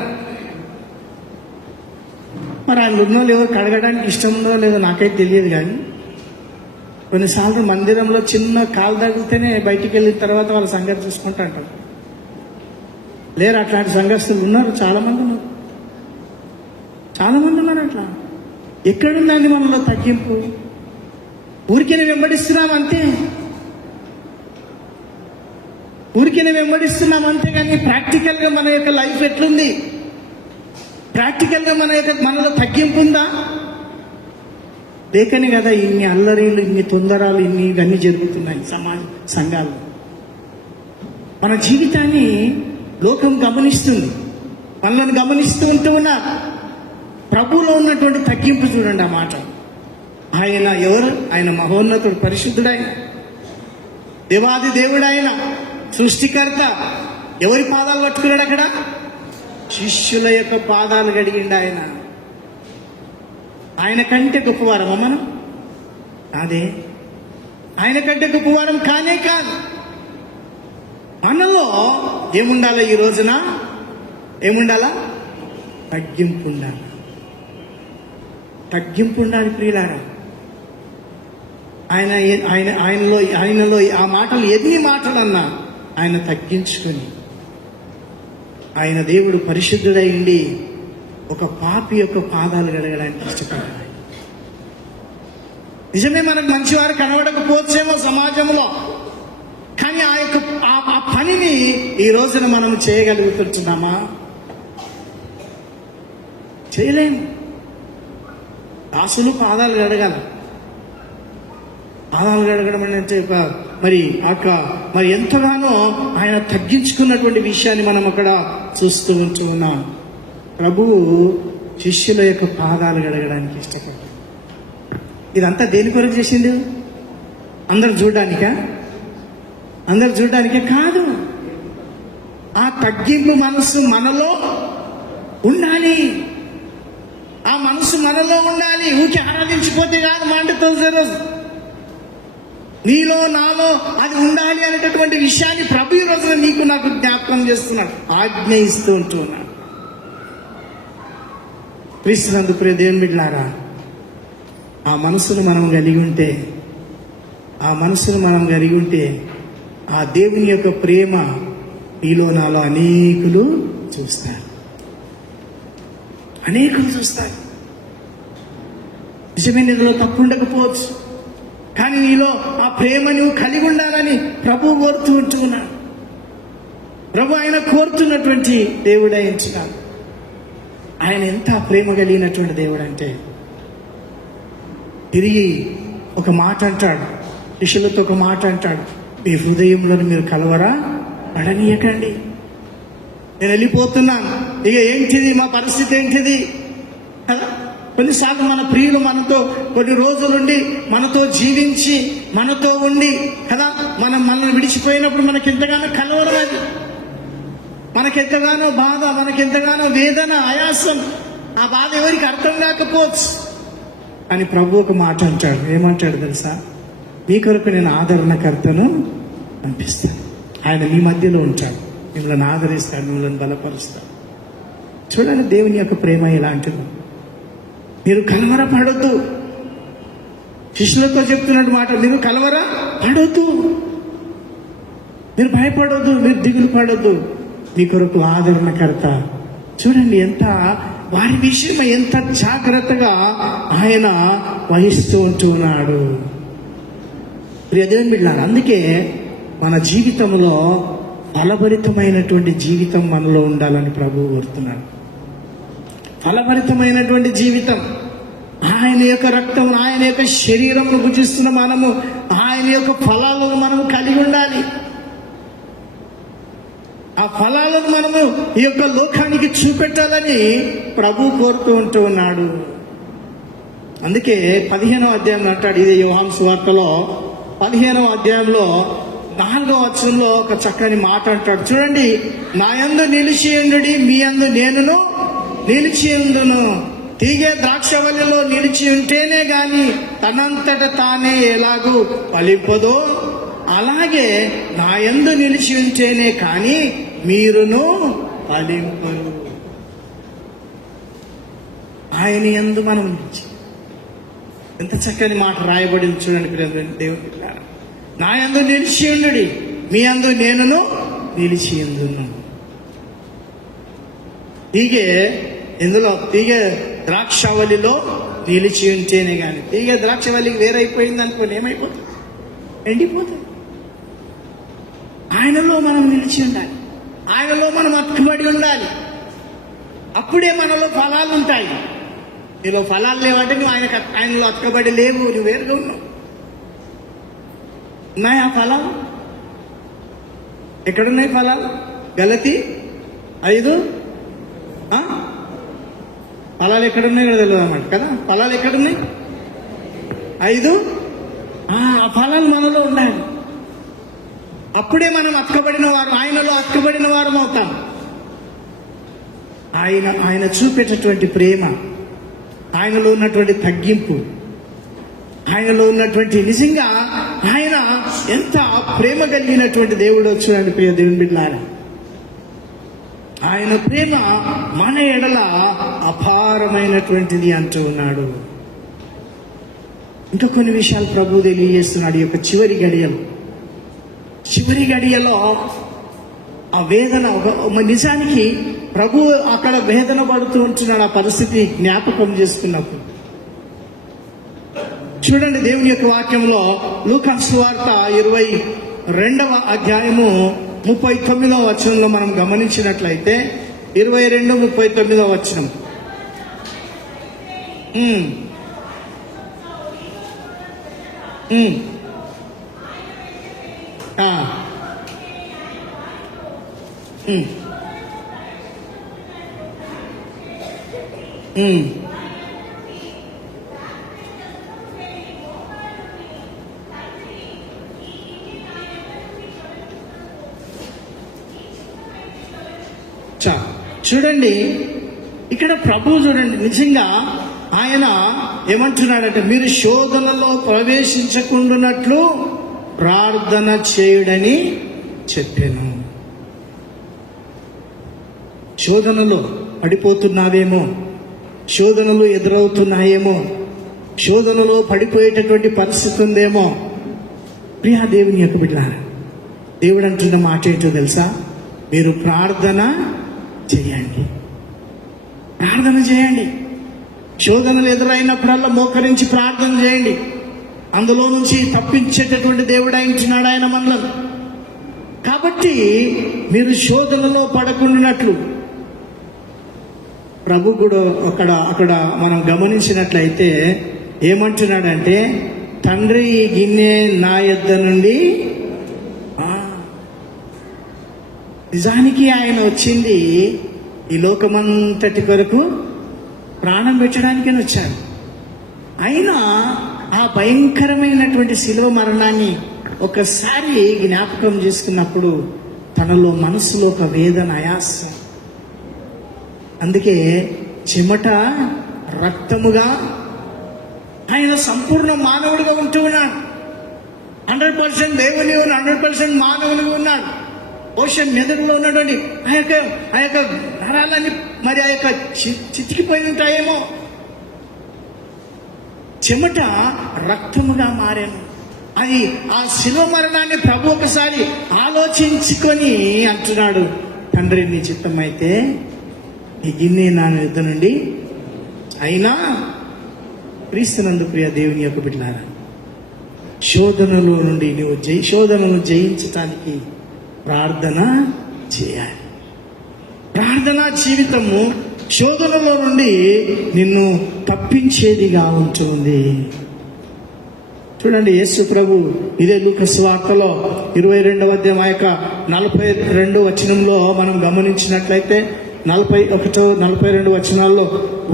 మరి ఆయన ఉన్న వాళ్ళు ఎవరు కడగడానికి ఇష్టం ఉందో లేదో నాకైతే తెలియదు, కానీ కొన్నిసార్లు మందిరంలో చిన్న కాలు తగిలితేనే బయటికి వెళ్ళిన తర్వాత వాళ్ళ సంగతి చూసుకుంటూ అంటారు. లేరు అట్లాంటి సంఘస్థులు ఉన్నారు, చాలామంది ఉన్నారు, చాలామంది ఉన్నారు అట్లా. ఎక్కడుందండి మనలో తగ్గింపు? ఊరికే వెంబడిస్తున్నాం అంతే, ఊరికే వెంబడిస్తున్నాం అంతే, కానీ ప్రాక్టికల్గా మన యొక్క లైఫ్ ఎట్లుంది? ప్రాక్టికల్గా మనలో తగ్గింపు ఉందా? లేకనే కదా ఇన్ని అల్లరీలు, ఇన్ని తొందరలు, ఇవన్నీ జరుగుతున్నాయి సంఘాలు. మన జీవితాన్ని లోకం గమనిస్తుంది, మనల్ని గమనిస్తూ ఉంటూ ఉన్నారు. ప్రభువులో ఉన్నటువంటి తగ్గింపు చూడండి ఆ మాట. ఆయన ఎవరు? ఆయన మహోన్నతుడు, పరిశుద్ధుడైన దేవాది దేవుడైన సృష్టికర్త. ఎవరి పాదాలు పట్టుకున్నాడు అక్కడ? శిష్యుల యొక్క పాదాలు కడిగిండు ఆయన. ఆయన కంటే గొప్పవారమా మనం? అదే, ఆయన కంటే గొప్పవారం కానే కాదు. మనలో ఏముండాలా ఈ రోజున? ఏముండాలా? తగ్గింపు ఉండాలి, తగ్గింపు ఉండాలి ప్రియులారా. ఆయనలో ఆ మాటలు ఎన్ని మాటలన్నా ఆయన తగ్గించుకొని, ఆయన దేవుడు పరిశుద్ధుడై ఉండి ఒక పాపి యొక్క పాదాలు గడగడానికి ఇష్టపడ్డాడు. నిజమే, మనకు మంచివారు కనబడకపోవచ్చేమో సమాజంలో, కానీ ఆ పనిని ఈ రోజున మనం చేయగలుగుతున్నామా? చేయలేము. దాసులు పాదాలు గడగాల. పాదాలు గడగడం అంటే మరి ఎంతగానో ఆయన తగ్గించుకున్నటువంటి విషయాన్ని మనం అక్కడ చూస్తూ ఉన్నాం. ప్రభువు శిష్యుల యొక్క పాదాలు గడగడానికి ఇష్టపడ్డాడు. ఇదంతా దేని కొరకు చేసిండు? అందరు చూడడానికా? అందరు చూడడానికే కాదు. ఆ తగ్గింపు మనసు మనలో ఉండాలి. ఆ మనసు మనలో ఉండాలి. ఊరికి ఆరాధించిపోతే కాదు, మండుతుంది రోజు. నీలో నాలో అది ఉండాలి అనేటటువంటి విషయాన్ని ప్రభు ఈ రోజున నీకు నాకు జ్ఞాపకం చేస్తున్నాడు, ఆజ్ఞ ఇస్తూ ఉంటూ ఉన్నాడు. క్రీస్తునందు ప్రియ దేవుని బిడ్డలారా, ఆ మనసును మనం కలిగి ఉంటే ఆ దేవుని యొక్క ప్రేమ నీలో నాలో అనేకులు చూస్తారు. నిజమే, నీలో తప్పు ఉండకపోవచ్చు, కానీ నీలో ఆ ప్రేమ నువ్వు కలిగి ఉండాలని ప్రభు కోరుతూ ఉంటూ ఉన్నాడు. ప్రభు ఆయన కోరుతున్నటువంటి దేవుడై ఉంటున్నాడు. ఆయన ఎంత ప్రేమ కలిగినటువంటి దేవుడు అంటే, తిరిగి ఒక మాట అంటాడు, శిష్యులతో ఒక మాట అంటాడు, మీ హృదయంలో మీరు కలవరా పడనీయకండి. నేను వెళ్ళిపోతున్నాను, ఇక ఏంటిది మా పరిస్థితి ఏంటిది కదా. కొన్నిసార్లు మన ప్రియులు మనతో కొన్ని రోజులుండి, మనతో జీవించి, మనతో ఉండి కదా, మనల్ని విడిచిపోయినప్పుడు మనకెంతగానో కలవరం, అది మనకెంతగానో బాధ, మనకెంతగానో వేదన, ఆయాసం. ఆ బాధ ఎవరికి అర్థం కాకపోవచ్చు, అని ప్రభు ఒక మాట అంటాడు. ఏమంటాడు తెలుసా? మీ కొరకు నేను ఆదరణకర్తను పంపిస్తాను. ఆయన మీ మధ్యలో ఉంటాడు, మిమ్మల్ని ఆదరిస్తాడు, మిమ్మల్ని బలపరుస్తాడు. చూడండి దేవుని యొక్క ప్రేమ ఎలాంటిది. మీరు కలవరపడొద్దు. శిష్యులతో చెప్తున్నట్టు మాట, మీరు కలవరపడొద్దు, మీరు భయపడొద్దు, మీరు దిగులు పడొద్దు, మీ కొరకు ఆదరణకర్త. చూడండి ఎంత వారి విషయం ఎంత జాగ్రత్తగా ఆయన వహిస్తూ ఉంటున్నాడు. ప్రియ దేవుని బిడ్డలారా, అందుకే మన జీవితంలో ఫలభరితమైనటువంటి జీవితం మనలో ఉండాలని ప్రభువు కోరుతున్నాడు. ఫలభరితమైనటువంటి జీవితం, ఆయన యొక్క రక్తం, ఆయన యొక్క శరీరంను భుజిస్తున్న మనము ఆయన యొక్క ఫలాలను మనము కలిగి ఉండాలి. ఆ ఫలాలను మనము ఈ యొక్క లోకానికి చూపెట్టాలని ప్రభు కోరుతూ ఉంటూ ఉన్నాడు. అందుకే 15వ అధ్యాయం అంటాడు, ఇదే యోహాను సువార్తలో 15వ అధ్యాయంలో 4వ వచనంలో ఒక చక్కని మాట అంటాడు. చూడండి, నా యందు నిలిచియుండుడి, మీ యందు నేనును నిలిచియుందును. తీగే ద్రాక్షవల్లిలో నిలిచి ఉంటేనే గాని తనంతట తానే ఎలాగూ ఫలింపదో, అలాగే నా యందు నిలిచి ఉంటేనే కానీ మీరును ఫలింపరు. ఆయన యందు మనం నిలిచి, ఎంత చక్కని మాట రాయబడింది చూడండి దేవుని. నా యందు నిలిచి ఉండుడి, మీ యందు నేనును నిలిచి ఉందును. తీగే ద్రాక్షవల్లిలో నిలిచి ఉంటేనే కానీ, తీగే ద్రాక్షవల్లికి వేరైపోయింది అనుకోని ఏమైపోతుంది? ఎండిపోతుంది. ఆయనలో మనం నిలిచి ఉండాలి, ఆయనలో మనం అతుకుబడి ఉండాలి. అప్పుడే మనలో ఫలాలు ఉంటాయి. నీలో ఫలాలు లేవంటే నువ్వు ఆయనలో అతుకబడి లేవు, నువ్వు వేరుగా ఉన్నావు. ఉన్నాయి ఆ ఫలాలు? ఎక్కడున్నాయి ఫలాలు? గలతీ 5 ఫలాలు ఎక్కడున్నాయి కూడా తెలియదు అన్నమాట కదా. ఫలాలు ఎక్కడున్నాయి? 5. ఆ ఫలాలు మనలో ఉండాలి. అప్పుడే మనం అతుకబడిన వారు, ఆయనలో అతుకబడిన వారు అవుతాం. ఆయన చూపేటటువంటి ప్రేమ, ఆయనలో ఉన్నటువంటి తగ్గింపు, ఆయనలో ఉన్నటువంటి నిజంగా ఆయన ఎంత ప్రేమ కలిగినటువంటి దేవుడు చూడండి ప్రియ దేవుని బిడ్డలారా. ఆయన ప్రేమ మన ఎడల అపారమైనటువంటిది అంటూ ఉన్నాడు. ఇంకా కొన్ని విషయాలు ప్రభు తెలియజేస్తున్నాడు. ఈ యొక్క చివరి గడియలో ఆ వేదన, నిజానికి ప్రభు అక్కడ వేదన పడుతూ ఉంటున్నాడు. ఆ పరిస్థితి జ్ఞాపకం చేసుకున్నప్పుడు చూడండి దేవుని యొక్క వాక్యంలో లూకా సువార్త 22వ అధ్యాయము 39వ వచనంలో మనం గమనించినట్లయితే 22:39 వచనం. చూడండి ఇక్కడ ప్రభు చూడండి, నిజంగా ఆయన ఏమంటున్నాడంటే, మీరు శోధనలో ప్రవేశించకుండానట్లు ప్రార్థన చేయుడని చెప్పాను. శోధనలో పడిపోతున్నావేమో, శోధనలు ఎదురవుతున్నాయేమో, శోధనలో పడిపోయేటటువంటి పరిస్థితి ఉందేమో. ప్రియా దేవుని యొక్క బిడ్డలారా, దేవుడు అంటున్న మాట ఏంటో తెలుసా? మీరు ప్రార్థన చేయండి. శోధనలు ఎదురైనప్పుడల్లా మోకరించి ప్రార్థన చేయండి. అందులో నుంచి తప్పించేటటువంటి దేవుడు అంటున్నాడు ఆయన మనలను. కాబట్టి మీరు శోధనలో పడకుండానట్లు ప్రభు కూడా అక్కడ మనం గమనించినట్లయితే ఏమంటున్నాడంటే, తండ్రి ఈ గిన్నె నా యొద్ద నుండి. నిజానికి ఆయన వచ్చింది ఈ లోకమంతటి కొరకు ప్రాణం పెట్టడానికని వచ్చాడు. అయినా ఆ భయంకరమైనటువంటి శిలువ మరణాన్ని ఒకసారి జ్ఞాపకం చేసుకున్నప్పుడు తనలో మనసులో ఒక వేదన, ఆయాసం. అందుకే చెమట రక్తముగా ఆయన సంపూర్ణ మానవుడిగా ఉంటూ ఉన్నాడు. 100% దేవుని 100% మానవునిగా ఉన్నాడు. బహుశా మెదడులో ఉన్నటువంటి ఆ యొక్క నరాలన్నీ మరి ఆ యొక్క చితికిపోయి ఉంటాయేమో. చెమట రక్తముగా మారాను. అది ఆ శిలువ మరణాన్ని ప్రభు ఒకసారి ఆలోచించుకొని అంటున్నాడు, తండ్రి నీ చిత్తమైతే ఈ గిన్నె నా యుద్ధ నుండి అయినా క్రీస్తునందు ప్రియ దేవుని యొక్క బిడ్డలారా, శోధనలో నుండి నువ్వు శోధనను జయించటానికి ప్రార్థన చేయాలి. ప్రార్థనా జీవితము శోధనలో నుండి నిన్ను తప్పించేదిగా ఉంటుంది. చూడండి, యేసు ప్రభు ఇదే లూకా సువార్తలో 22వ అధ్యాయం 42 వచనంలో మనం గమనించినట్లయితే 41, 42 వచనాల్లో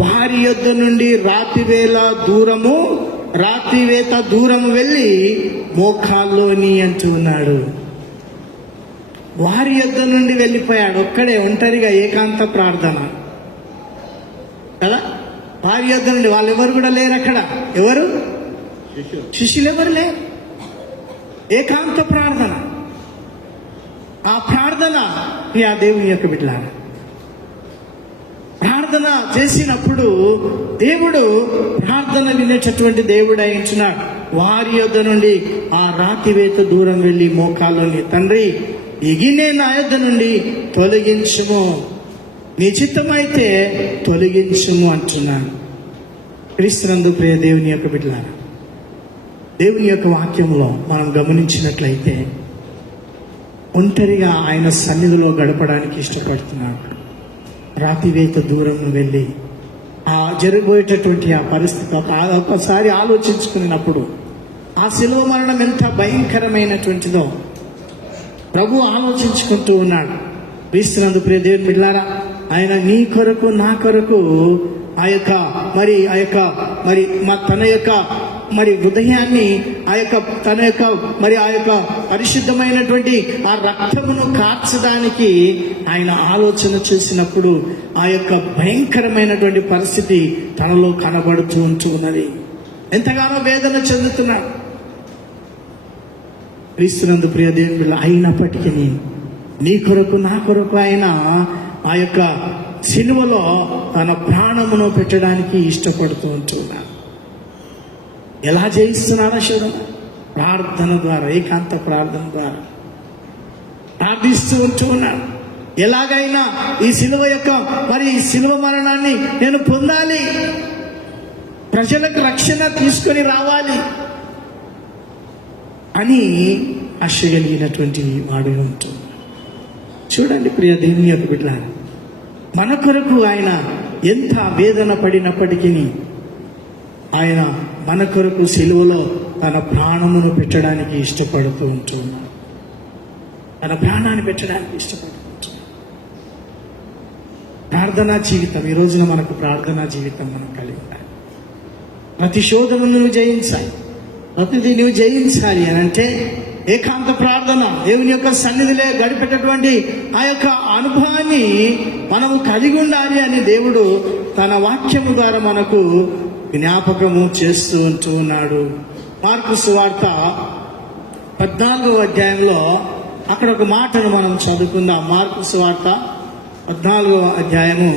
వారి యొద్ద నుండి రాత్రివేత దూరము వెళ్ళి మోకాల్లోని అంటూ ఉన్నాడు. వారి యొద్ద నుండి వెళ్ళిపోయాడు, ఒక్కడే ఒంటరిగా ఏకాంత ప్రార్థన కదా. వారి యొద్ద నుండి వాళ్ళెవరు కూడా లేరు అక్కడ. ఎవరు? శిష్యులు ఎవరు లేరు. ఏకాంత ప్రార్థన. ఆ ప్రార్థన ఆ దేవుని యొక్క బిడ్డలారా, ప్రార్థన చేసినప్పుడు దేవుడు ప్రార్థన వినేటటువంటి దేవుడు అయించున్నాడు. వారి యొద్ద నుండి ఆ రాతివేత దూరం వెళ్ళి మోకాల్లోని తండ్రి ఈ గిన్నె నా యొద్ద నుండి తొలగించుము, నీ చిత్తమైతే తొలగించుము అంటున్నాను. క్రీస్తునందు ప్రియ దేవుని యొక్క బిడ్డలారా, దేవుని యొక్క వాక్యంలో మనం గమనించినట్లయితే ఒంటరిగా ఆయన సన్నిధిలో గడపడానికి ఇష్టపడుతున్నాడు. రాతివేత దూరం వెళ్ళి ఆ జరగబోయేటటువంటి ఆ పరిస్థితి ఒకసారి ఆలోచించుకున్నప్పుడు ఆ శిలువ మరణం ఎంత భయంకరమైనటువంటిదో ప్రభు ఆలోచించుకుంటూ ఉన్నాడు. క్రీస్తునందు ప్రియ దేవుని బిడ్డలారా, ఆయన నీ కొరకు నా కొరకు తన యొక్క హృదయాన్ని ఆ యొక్క పరిశుద్ధమైనటువంటి ఆ రక్తమును కార్చడానికి ఆయన ఆలోచన చేసినప్పుడు ఆ యొక్క భయంకరమైనటువంటి పరిస్థితి తనలో కనబడుతూ ఉన్నది. ఎంతగానో వేదన చెందుతున్నాడు క్రీస్తునందు ప్రియ దేవుని బిడ్డ. అయినప్పటికీ నీ కొరకు నా కొరకు ఆయన ఆ యొక్క సిలువలో తన ప్రాణమును పెట్టడానికి ఇష్టపడుతూ ఉంటున్నాడు. ఎలా జయిస్తున్నాడో చూడండి. ప్రార్థన ద్వారా, ఏకాంత ప్రార్థన ద్వారా ప్రార్థిస్తూ ఉన్నాడు. ఎలాగైనా ఈ సిలువ యొక్క ఈ సిలువ మరణాన్ని నేను పొందాలి, ప్రజలకు రక్షణ తీసుకొని రావాలి అని ఆశ కలిగినటువంటి వాడు ఉంటుంది. చూడండి ప్రియ దేవుని యొక్క బిడ్డలారా, మన కొరకు ఆయన ఎంత వేదన పడినప్పటికీ ఆయన మన కొరకు సిలువలో తన ప్రాణమును పెట్టడానికి ఇష్టపడుతూ ఉంటున్నాడు. తన ప్రాణాన్ని పెట్టడానికి ఇష్టపడుతూ ఉంటున్నాడు. ప్రార్థనా జీవితం, ఈ రోజున మనకు ప్రార్థనా జీవితం మనం కలిగి ఉండాలి. ప్రతి శోధనను నువ్వు జయించాలి, ప్రతిదీ నువ్వు జయించాలి అని అంటే ఏకాంత ప్రార్థన, దేవుని యొక్క సన్నిధిలో గడిపేటటువంటి ఆ యొక్క అనుభవాన్ని మనము కలిగి ఉండాలి అని దేవుడు తన వాక్యము ద్వారా మనకు జ్ఞాపకము చేస్తూ ఉన్నాడు. మార్కు సువార్త 14వ అధ్యాయంలో అక్కడ ఒక మాటను మనం చదువుకుందాం. మార్కు సువార్త 14వ అధ్యాయము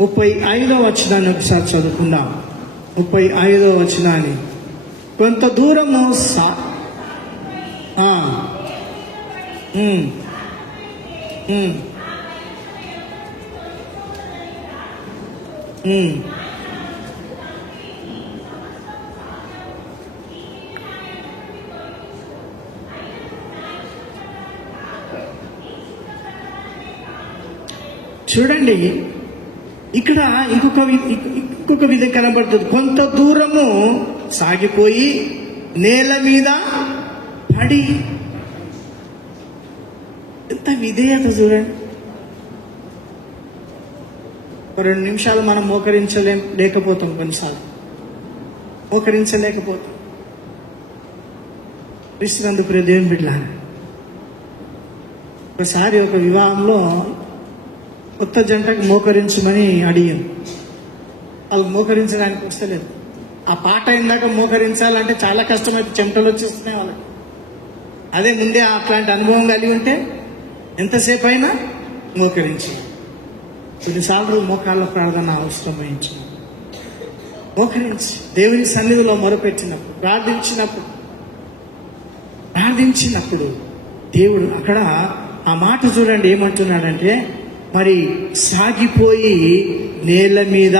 35వ వచనాన్ని ఒకసారి చదువుకుందాం. 35వ వచనాన్ని, కొంత దూరము చూడండి, ఇక్కడ ఇంకొక విధం కనబడుతుంది. కొంత దూరము సాగిపోయి నేల మీద పడి. ఎంత విధేయత చూడండి. 2 నిమిషాలు మనం లేకపోతాం, కొన్నిసార్లు మోకరించలేకపోతాం. క్రీస్తునందు ప్రియ దేవుని బిడ్డలారా, ఒకసారి ఒక వివాహంలో కొత్త జంటకు మోకరించమని అడిగాను. వాళ్ళు మోకరించడానికి వస్తలేదు. ఆ పాట ఇందాక మోకరించాలంటే చాలా కష్టమైతే చెమటలు వచ్చేస్తున్నాయి వాళ్ళకి. అదే ముందే అట్లాంటి అనుభవం కలిగి ఉంటే ఎంతసేపు అయినా మోకరించి. కొన్నిసార్లు మోకాళ్ళ ప్రార్థన అవసరం వహించిన మోకరించి దేవుని సన్నిధిలో మొరపెట్టినప్పుడు, ప్రార్థించినప్పుడు దేవుడు అక్కడ ఆ మాట చూడండి ఏమంటున్నాడంటే, మరి సాగిపోయి నేల మీద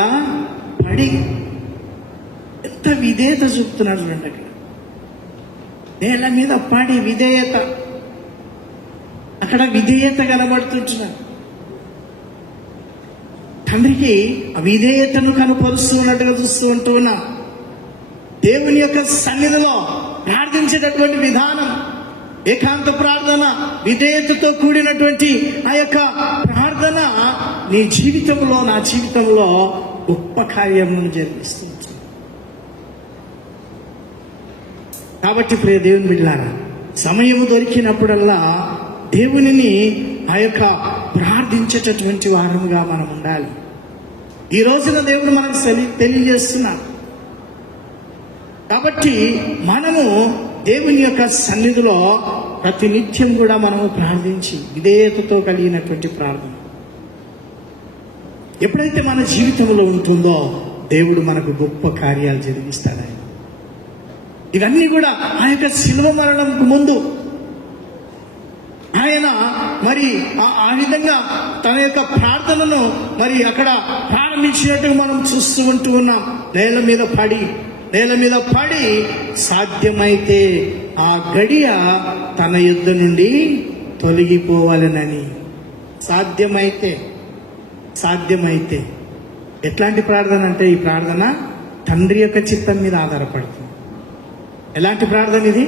పడి ఎంత విధేయత చూపుతున్నారు చూడండి. అక్కడ నేల మీద పడి విధేయత, అక్కడ విధేయత కనబడుతుంటున్నారు. తండ్రికి ఆ విధేయతను కనపరుస్తూ ఉన్నట్టుగా చూస్తూ ఉంటూ ఉన్నాం. దేవుని యొక్క సన్నిధిలో ప్రార్థించేటటువంటి విధానం, ఏకాంత ప్రార్థన, విధేయతతో కూడినటువంటి ఆ యొక్క ప్రార్థన నీ జీవితంలో, నా జీవితంలో గొప్ప కార్యములను జరిగిస్తుంది. కాబట్టి ప్రియ దేవుని బిడ్డలారా, సమయము దొరికినప్పుడల్లా దేవునిని ఆ యొక్క ప్రార్థించేటటువంటి వారముగా మనం ఉండాలి. ఈ రోజున దేవుడు మనకు తెలియజేస్తున్నాడు. కాబట్టి మనము దేవుని యొక్క సన్నిధిలో ప్రతి నిత్యం కూడా మనము ప్రార్థించి విధేయతతో కలిగినటువంటి ప్రార్థన ఎప్పుడైతే మన జీవితంలో ఉంటుందో దేవుడు మనకు గొప్ప కార్యాలు జరిగిస్తాడు. ఆయన ఇవన్నీ కూడా ఆ యొక్క శిలువ మరణంకు ముందు ఆయన మరి ఆ విధంగా తన యొక్క ప్రార్థనను మరి అక్కడ ప్రారంభించినట్టుగా మనం చూస్తూ ఉంటూ ఉన్నాం. నేల మీద పడి సాధ్యమైతే ఆ గడియ తన యుద్ధ నుండి తొలగిపోవాలనని. సాధ్యమైతే ఎట్లాంటి ప్రార్థన అంటే, ఈ ప్రార్థన తండ్రి యొక్క చిత్తం మీద ఆధారపడుతుంది. ఎలాంటి ప్రార్థన ఇది?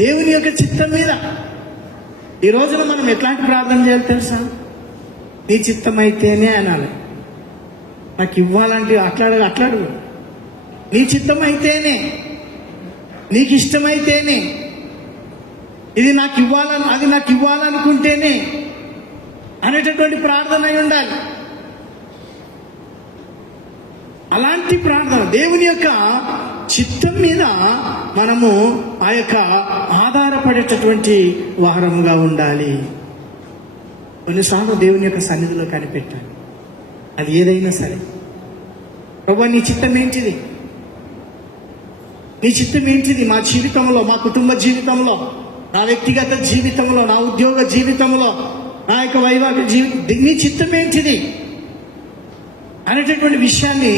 దేవుని యొక్క చిత్తం మీద. ఈ రోజున మనం ఎట్లాంటి ప్రార్థన చేయాలి తెలుసా? నీ చిత్తం అయితేనే అనాలి. నాకు ఇవ్వాలంటే అట్లాడు. నీ చిత్తం అయితేనే, నీకు ఇష్టమైతేనే, ఇది నాకు ఇవ్వాలని, అది నాకు ఇవ్వాలనుకుంటేనే అనేటటువంటి ప్రార్థన అయి ఉండాలి. అలాంటి ప్రార్థన దేవుని యొక్క చిత్తం మీద మనము ఆ యొక్క ఆధారపడేటటువంటి వారముగా ఉండాలి. కొన్నిసార్లు దేవుని యొక్క సన్నిధిలో కనిపెట్టాలి. అది ఏదైనా సరే, ప్రభువా నీ చిత్తం ఏంటిది? నీ చిత్తం ఏంటిది మా జీవితంలో, మా కుటుంబ జీవితంలో, నా వ్యక్తిగత జీవితంలో, నా ఉద్యోగ జీవితంలో, నా యొక్క వైవాహిక జీవితం, నీ చిత్తం ఏంటిది అనేటటువంటి విషయాన్ని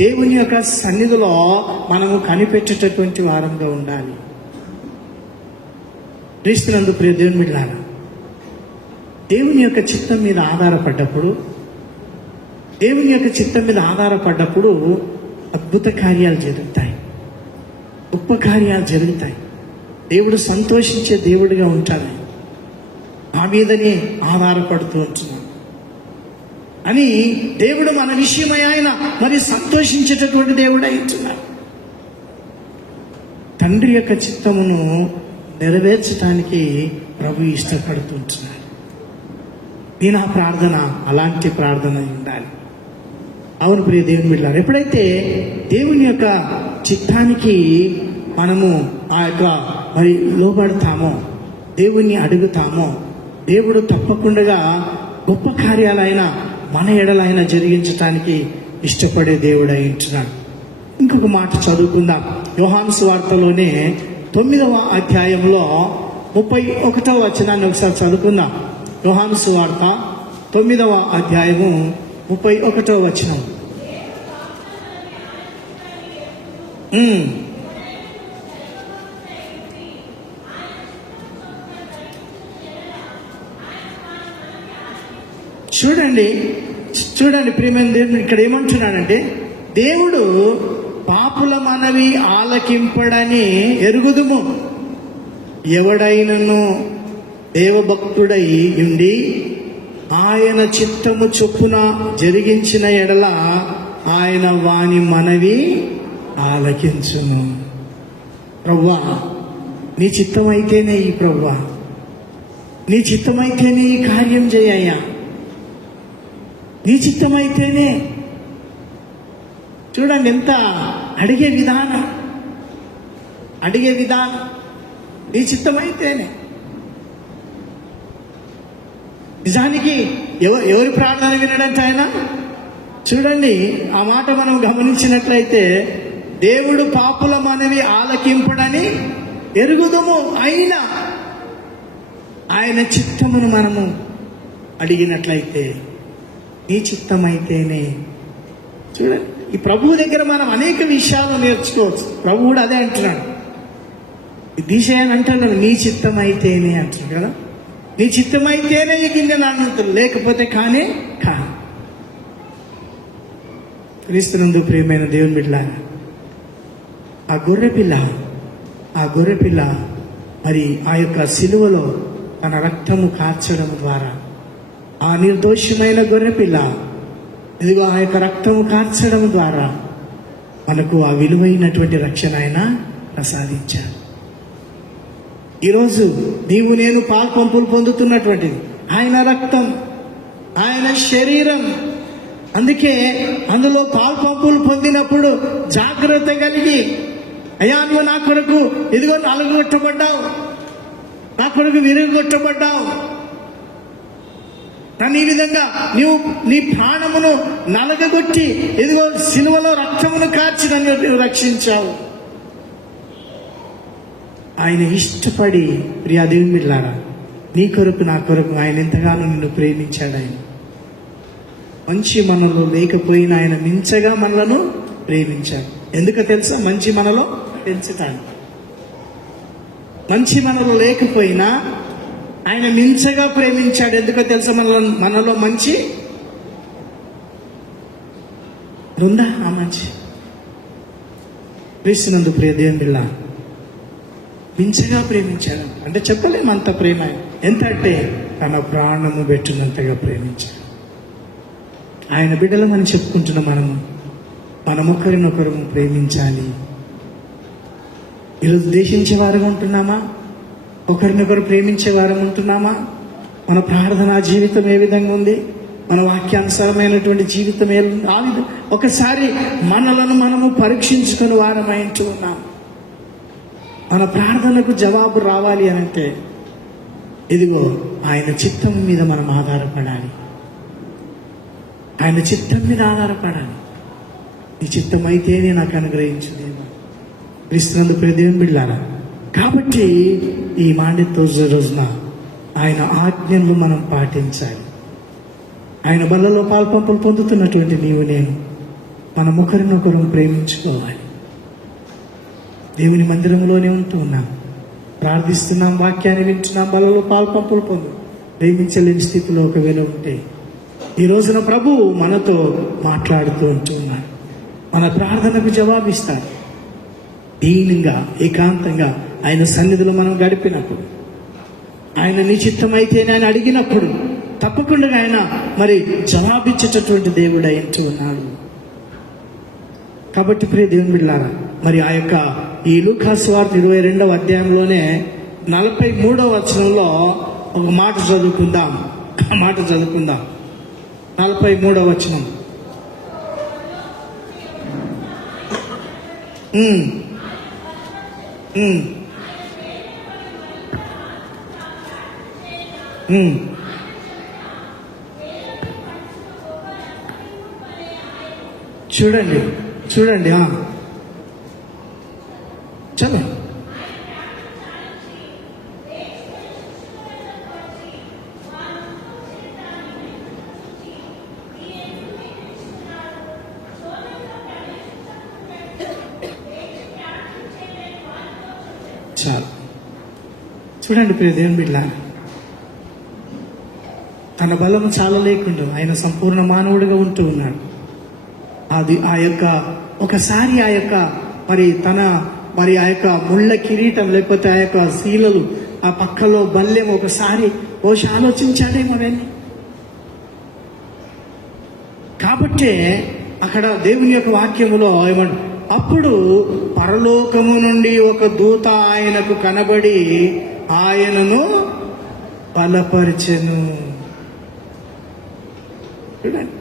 దేవుని యొక్క సన్నిధిలో మనము కనిపెట్టేటటువంటి వారంగా ఉండాలి. క్రీస్తునందు ప్రియ దేవుని బిడ్డలారా, దేవుని యొక్క చిత్తం మీద ఆధారపడ్డప్పుడు అద్భుత కార్యాలు జరుగుతాయి, గొప్ప కార్యాలు జరుగుతాయి. దేవుడు సంతోషించే దేవుడిగా ఉంటాడు. ఆ మీదనే ఆధారపడుతూ ఉంటున్నాడు అని దేవుడు మన విషయమై ఆయన మరి సంతోషించేటటువంటి దేవుడు అయింటున్నాడు. తండ్రి యొక్క చిత్తమును నెరవేర్చడానికి ప్రభు ఇష్టపడుతుంటున్నాడు. నేను ఆ ప్రార్థన అలాంటి ప్రార్థన ఉండాలి. అవును ప్రియ దేవుని బిడ్డలారా, ఎప్పుడైతే దేవుని యొక్క చిత్తానికి మనము ఆ యొక్క మరి లోబడతామో, దేవుణ్ణి అడుగుతామో, దేవుడు తప్పకుండా గొప్ప కార్యాలైన మన ఎడలైనా జరిగించడానికి ఇష్టపడే దేవుడు అయి ఉంటున్నాడు. ఇంకొక మాట చదువుకుందాం. యోహాను సువార్తలోనే 9వ అధ్యాయంలో 31వ వచనాన్ని ఒకసారి చదువుకుందాం. యోహాను సువార్త 9వ అధ్యాయము 31వ వచనం. చూడండి ప్రియమైన దేవుడు ఇక్కడ ఏమంటున్నాడంటే, దేవుడు పాపుల మనవి ఆలకింపడని ఎరుగుదుము. ఎవడైనను దేవభక్తుడై ఉండి ఆయన చిత్తము చొప్పున జరిగించిన ఎడల ఆయన వాని మనవి ఆలకించును. ప్రభువా నీ చిత్తమైతేనే ఈ ప్రభువా, నీ చిత్తమైతేనే ఈ కార్యం చేయయ్యా, నీ చిత్తమైతేనే. చూడండి ఎంత అడిగే విధానం నీ చిత్తమైతేనే. నిజానికి ఎవరి ప్రార్థన వినడంటే ఆయన. చూడండి ఆ మాట మనం గమనించినట్లయితే, దేవుడు పాపుల మనవి ఆలకింపడని ఎరుగుదుము, అయినా ఆయన చిత్తమును మనము అడిగినట్లయితే నీ చిత్తమైతేనే. చూడండి, ఈ ప్రభువు దగ్గర మనం అనేక విషయాలు నేర్చుకోవచ్చు. ప్రభువు కూడా అదే అంటున్నాడు, దిశయని అంటున్నాడు, నీ చిత్తమైతేనే అంటున్నాడు కదా. నీ చిత్తమైతేనే ఈ గిన్నె నానంతలు, లేకపోతే కానే కాదు. క్రీస్తునందు ప్రియమైన దేవుని బిడ్డలారా, ఆ గొర్రె పిల్ల మరి ఆ యొక్క సిలువలో తన రక్తము కార్చడం ద్వారా, ఆ నిర్దోషమైన గొర్రె పిల్ల ఇదిగో ఆ యొక్క రక్తము కార్చడం ద్వారా మనకు ఆ విలువైనటువంటి రక్షణ ఆయన ప్రసాదించారు. ఈరోజు నీవు నేను పాల్పంపులు పొందుతున్నటువంటిది ఆయన రక్తం, ఆయన శరీరం. అందుకే అందులో పాల్పంపులు పొందినప్పుడు జాగ్రత్త కలిగి, అయ్యా నువ్వు నా కొరకు ఇదిగో నలుగొట్టబడ్డావు, నా కొరకు విరుగొట్టబడ్డావు, నన్ను ఈ విధంగా నీ ప్రాణమును నలగగొట్టి ఇదిగో సిలువలో రక్తమును కార్చి నన్ను రక్షించావు. ఆయన ఇష్టపడి, ప్రియా దేవుని బిడ్డలారా, నీ కొరకు నా కొరకు ఆయన ఎంతగానో నిన్ను ప్రేమించాడు. ఆయన మంచి మనలో లేకపోయినా ఆయన మించగా మనలను ప్రేమించాడు. ఎందుకు తెలుసా? మంచి మనలో పెంచటానికి. మంచి మనలో లేకపోయినా ఆయన మించగా ప్రేమించాడు. ఎందుకో తెలుసా? మనలో మంచి ఉందా? ఆ మంచి క్రీస్తునందు ప్రియ దేవుని బిడ్డ మించగా ప్రేమించాడు. అంటే చెప్పలేము అంత ప్రేమ. ఎంత అంటే తన ప్రాణము పెట్టినంతగా ప్రేమించాడు. ఆయన బిడ్డలు మనం చెప్పుకుంటున్నాం, మనం ఒకరినొకరు ప్రేమించాలి. ఈరోజు దేశించే వారుగా ఉంటున్నామా? ఒకరినొకరు ప్రేమించే వారం ఉంటున్నామా? మన ప్రార్థనా జీవితం ఏ విధంగా ఉంది? మన వాక్యానుసారమైనటువంటి జీవితం ఒకసారి మనలను మనము పరీక్షించుకుని వారమైంటూ ఉన్నాం. మన ప్రార్థనకు జవాబు రావాలి అనంటే ఇదిగో ఆయన చిత్తం మీద మనం ఆధారపడాలి. ఆయన చిత్తం మీద ఆధారపడాలి. ఈ చిత్తం అయితేనే నాకు అనుగ్రహించుదేమో. క్రీస్తునందు ప్రియ దేవుని బిడ్డలారా, కాబట్టి ఈ మాండ్యతో రోజున ఆయన ఆజ్ఞలు మనం పాటించాలి. ఆయన బల్లలో పాల్పంపులు పొందుతున్నటువంటి నీవు నేను మనం ఒకరినొకరు ప్రేమించుకోవాలి. దేవుని మందిరంలోనే ఉంటూ ఉన్నాం, ప్రార్థిస్తున్నాం, వాక్యాన్ని వింటున్నాం, బలలో పాల్పంపులు ప్రేమించలేని స్థితిలో ఒకవేళ ఉంటే ఈ రోజున ప్రభువు మనతో మాట్లాడుతూ ఉంటూ ఉన్నాడు. మన ప్రార్థనకు జవాబిస్తాడు. దీనంగా ఏకాంతంగా ఆయన సన్నిధిలో మనం గడిపినప్పుడు, ఆయన నిశ్చిత్తమైతే ఆయన అడిగినప్పుడు తప్పకుండా ఆయన మరి జవాబిచ్చేటటువంటి దేవుడు అయింటూ ఉన్నాడు. కాబట్టి ప్రియ దేవుని బిడ్డలారా, మరి ఆ యొక్క ఈ లూకా సువార్త 22వ అధ్యాయంలోనే 43వ వచనంలో ఒక మాట చదువుకుందాం. ఆ మాట చదువుకుందాం. 43వ వచనం. చూడండి చూడండి, చలో. చాలు. చూడండి ప్రియ దేవుని బిడ్డ, తన బలం చాలా లేకుండా ఆయన సంపూర్ణ మానవుడిగా ఉంటూ ఉన్నాడు. అది ఆ యొక్క ఒకసారి ఆ యొక్క మరి ఆ యొక్క ముళ్ళ కిరీటం లేకపోతే ఆ యొక్క శీలలు ఆ పక్కలో బల్లెం ఒకసారి ఆలోచించాడేమో అవన్నీ. కాబట్టే అక్కడ దేవుని యొక్క వాక్యములో ఏమంటారు, అప్పుడు పరలోకము నుండి ఒక దూత ఆయనకు కనబడి ఆయనను బలపరిచెను. చూడండి,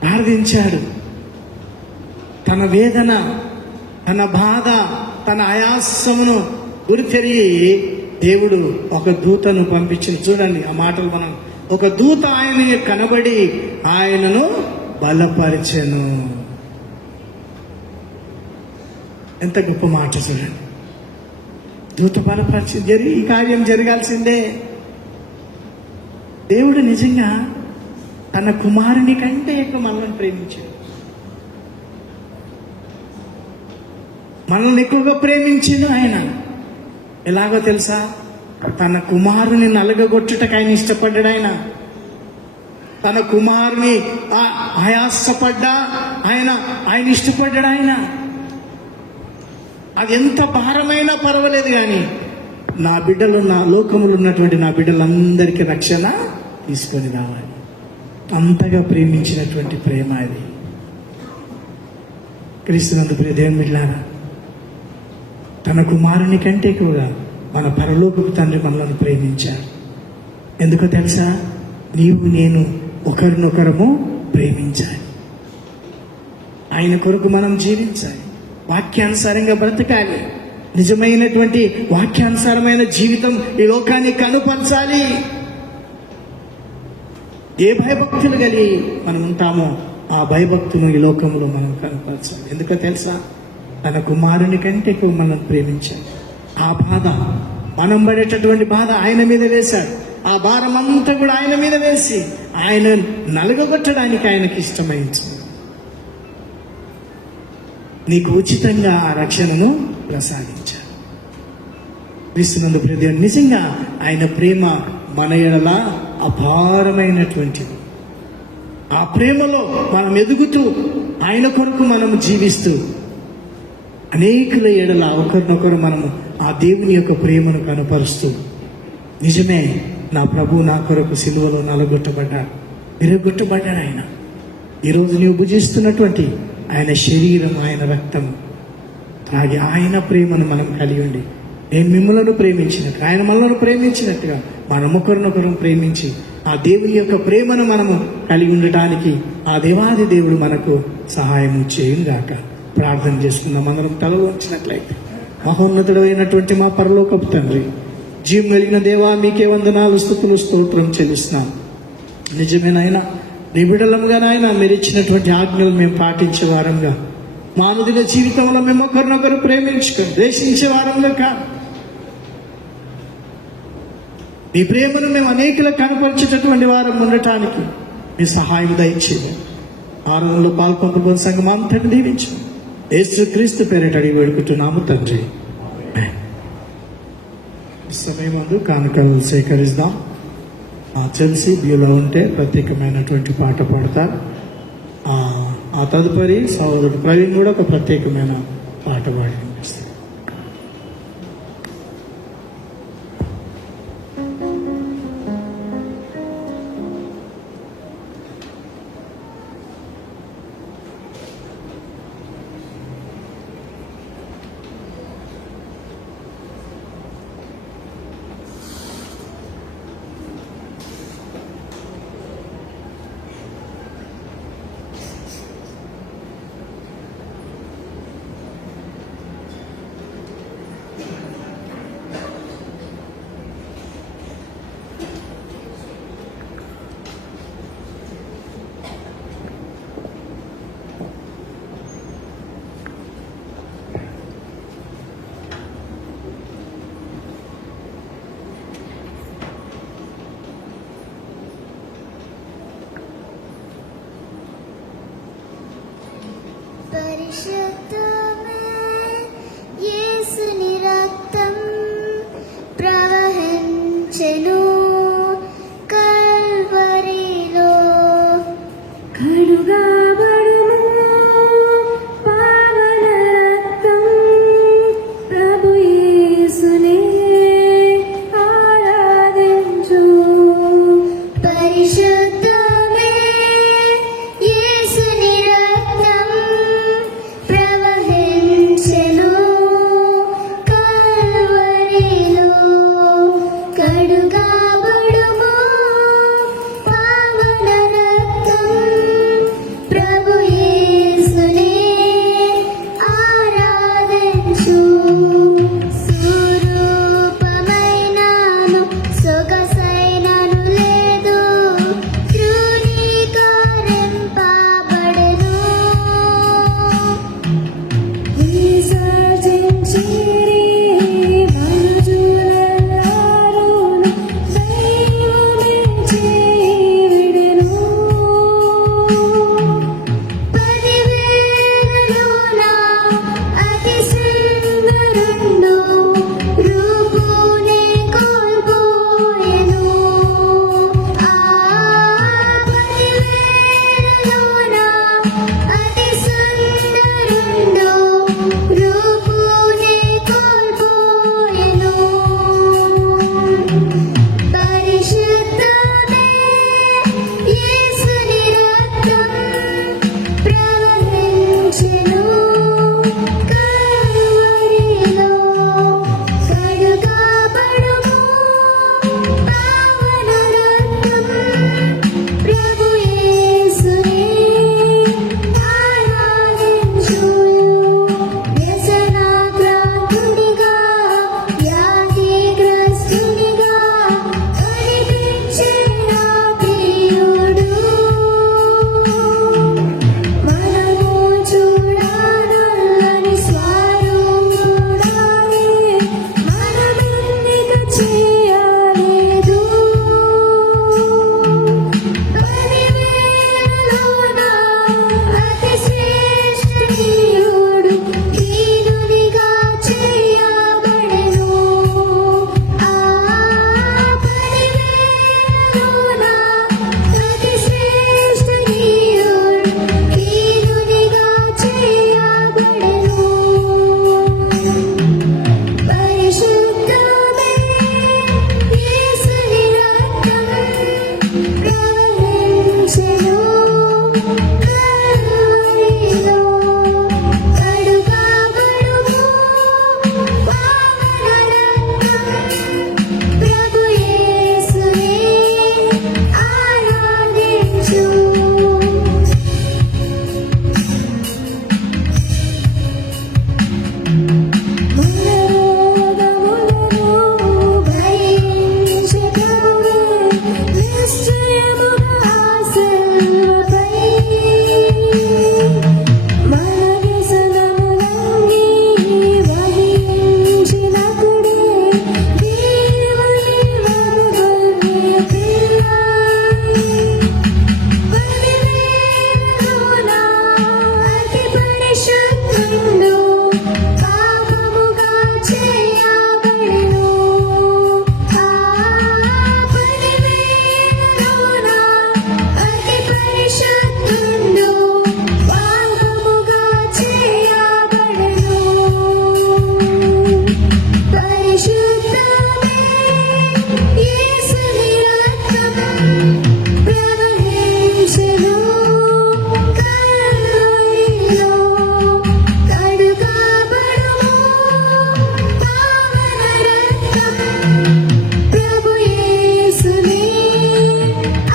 ప్రార్థించాడు. తన వేదన, తన బాధ, తన ఆయాసమును గురితెరిగి దేవుడు ఒక దూతను పంపించింది. చూడండి ఆ మాటలు మనం, ఒక దూత ఆయన కనబడి ఆయనను బలపరిచెను. ఎంత గొప్ప మాట చూడండి. దూత బలపరిచి ఈ కార్యం జరగాల్సిందే. దేవుడు నిజంగా తన కుమారుని కంటే ఎక్కువ మనల్ని ప్రేమించాడు. మనల్ని ఎక్కువగా ప్రేమించింది ఆయన. ఎలాగో తెలుసా? తన కుమారుని నలగగొట్టుటకు ఆయన ఇష్టపడ్డాడు. తన కుమారుని ఆయాసపడ్డా ఆయన ఇష్టపడ్డాడు. అది ఎంత భారమైనా పర్వాలేదు, కానీ నా బిడ్డలు, నా లోకములు ఉన్నటువంటి నా బిడ్డలందరికీ రక్షణ తీసుకొని రావాలి. అంతగా ప్రేమించినటువంటి ప్రేమ అది. క్రీస్తునందు ప్రియ దేవుని బిడ్డలారా, తన కుమారుని కంటే ఎక్కువగా మన పరలోకపు తండ్రి మనల్ని ప్రేమించారు. ఎందుకో తెలుసా? నీవు నేను ఒకరినొకరము ప్రేమించాలి. ఆయన కొరకు మనం జీవించాలి. వాక్యానుసారంగా బ్రతకాలి. నిజమైనటువంటి వాక్యానుసారమైన జీవితం ఈ లోకాన్ని కనుపరచాలి. ఏ భయభక్తులు కలిగి మనం ఉంటామో ఆ భయభక్తులు ఈ లోకంలో మనం కనుపరచాలి. ఎందుకో తెలుసా? తన కుమారుని కంటే ఎక్కువ మనం ప్రేమించాలి. ఆ బాధ, మనం పడేటటువంటి బాధ ఆయన మీద వేశాడు. ఆ భారం అంతా కూడా ఆయన మీద వేసి ఆయన నలగొట్టడానికి ఆయనకి ఇష్టమైంది. నీకు ఉచితంగా ఆ రక్షణను ప్రసాదించాడు. క్రీస్తునందు ప్రియ దేవుని, నిజంగా ఆయన ప్రేమ మన ఎడల అపారమైనటువంటిది. ఆ ప్రేమలో మనం ఎదుగుతూ ఆయన కొరకు మనము జీవిస్తూ అనేకుల ఎడల ఒకరినొకరు మనము ఆ దేవుని యొక్క ప్రేమను కనపరుస్తూ, నిజమే నా ప్రభు నా కొరకు సిలువలో నలగొట్టబడ్డాడు, విరగొట్టబడ్డాడు ఆయన. ఈరోజు నీవు భుజిస్తున్నటువంటి ఆయన శరీరం, ఆయన రక్తం తాగి ఆయన ప్రేమను మనం కలిగి ఉండి, నేను మిమ్మల్ని ప్రేమించినట్టు ఆయన మనల్ని ప్రేమించినట్టుగా మనం ఒకరినొకరు ప్రేమించి ఆ దేవుని యొక్క ప్రేమను మనము కలిగి ఉండటానికి ఆ దేవాది దేవుడు మనకు సహాయం చేయుగాక. ప్రార్థన చేసుకుందాం. అందరం తల వంచినట్లయితే. మహోన్నతుడు అయినటువంటి మా పరలోకపు తండ్రి, జీవం కలిగిన దేవా, మీకే వందనాలు, స్తుతులు, స్తోత్రం చెల్లిస్తున్నాం. నిజమేనాయన, నీ బిడ్డలంగా నాయన మీరు ఇచ్చినటువంటి ఆజ్ఞలు మేము పాటించే వారంగా, మా అనుదిన జీవితంలో మేము ఒకరినొకరు ప్రేమించుకొని ద్వేషించే వారంగా కాదు, నీ ప్రేమను మేము అనేకులకు కనపరిచేటటువంటి వారం ఉండటానికి మీ సహాయం దయచేయండి. ఆరాధనలో పాల్పొందుకున్న సంఘం అంతటి దీవించు. యేసుక్రీస్తు పేరిట అడిగి వేడుకుంటున్నాము తండ్రి. సమయం అందు కానుకలు సేకరిద్దాం. తెలిసి బ్యూలో ఉంటే ప్రత్యేకమైనటువంటి పాట పాడతారు. ఆ తదుపరి సహోదరుడు ప్రవీణ్ కూడా ఒక ప్రత్యేకమైన పాట పాడి వినిపిస్తారు. పరిశుద్ధమే యేసుని రక్తం ప్రవహించెను కల్వరిలో. కడుగబడును పావన రక్తం ప్రభు యేసునే ఆరాధించు. పరిశుద్ధమే యేసుని రక్తం ప్రవహించెను పరిశుద్ధుండు పాపముగా చేయబడెను ఆ పనివేలలోన అతి పరిశుద్ధుండు పాపముగా చేయబడెను పరిశుద్ధమే యేసుని రక్తం ప్రవహించెను కల్వరిలో కడుగబడుము పావన రక్తం ప్రభు యేసుని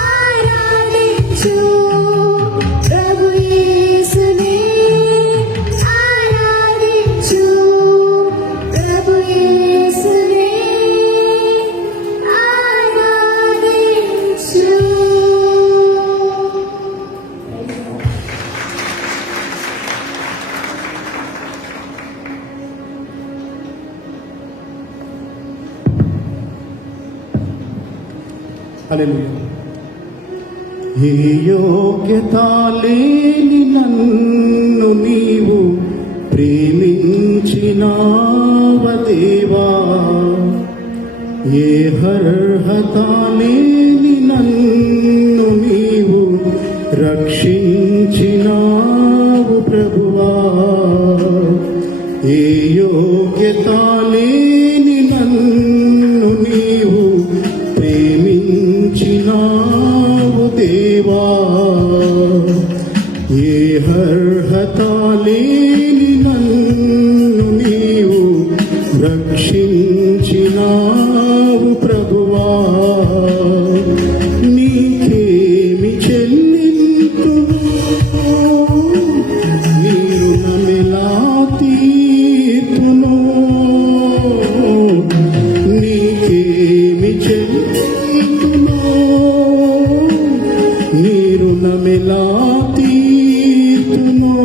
ఆరాధించు ప్రభు యేసుని ఆరాధించు ప్రభు యేసుని ఆరాధించు. హల్లెలూయా. ఏ యోగ్యత లేని నన్ను నీవు ప్రేమించినావ దేవా, ఏ అర్హత లేని నన్ను నీవు రక్షించినావు ప్రభువా, ఏ యోగ్యత లేని నన్ను నీవు ప్రేమించినావు దేవా, ఏ అర్హత లేని నన్ను నీవు రక్షించినావు ప్రభువా, నీకేమి చెల్లింతును నీ రుణమెలా తీర్తును, నీకేమి చెల్లింతును నీ రుణమెలా తీర్తును,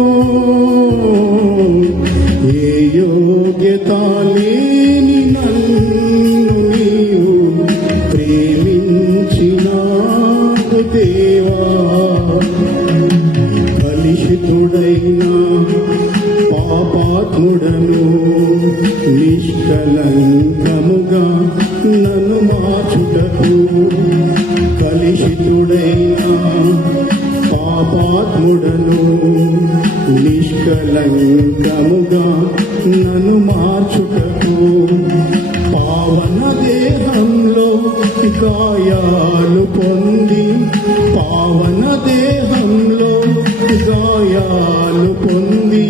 ఏ యోగ్యత లేని నన్ను నీవు ప్రేమించినావు దేవా, కలుషితుడైన పాపాత్ముడను నిష్కలంకముగా నన్ను మార్చుటకు, కలుషితుడైన పాపాత్ముడను నిష్కలంకముగా నన్ను మార్చుటకు, పావన దేహంలో గాయాలు పొంది, పావన దేహంలో గాయాలు పొంది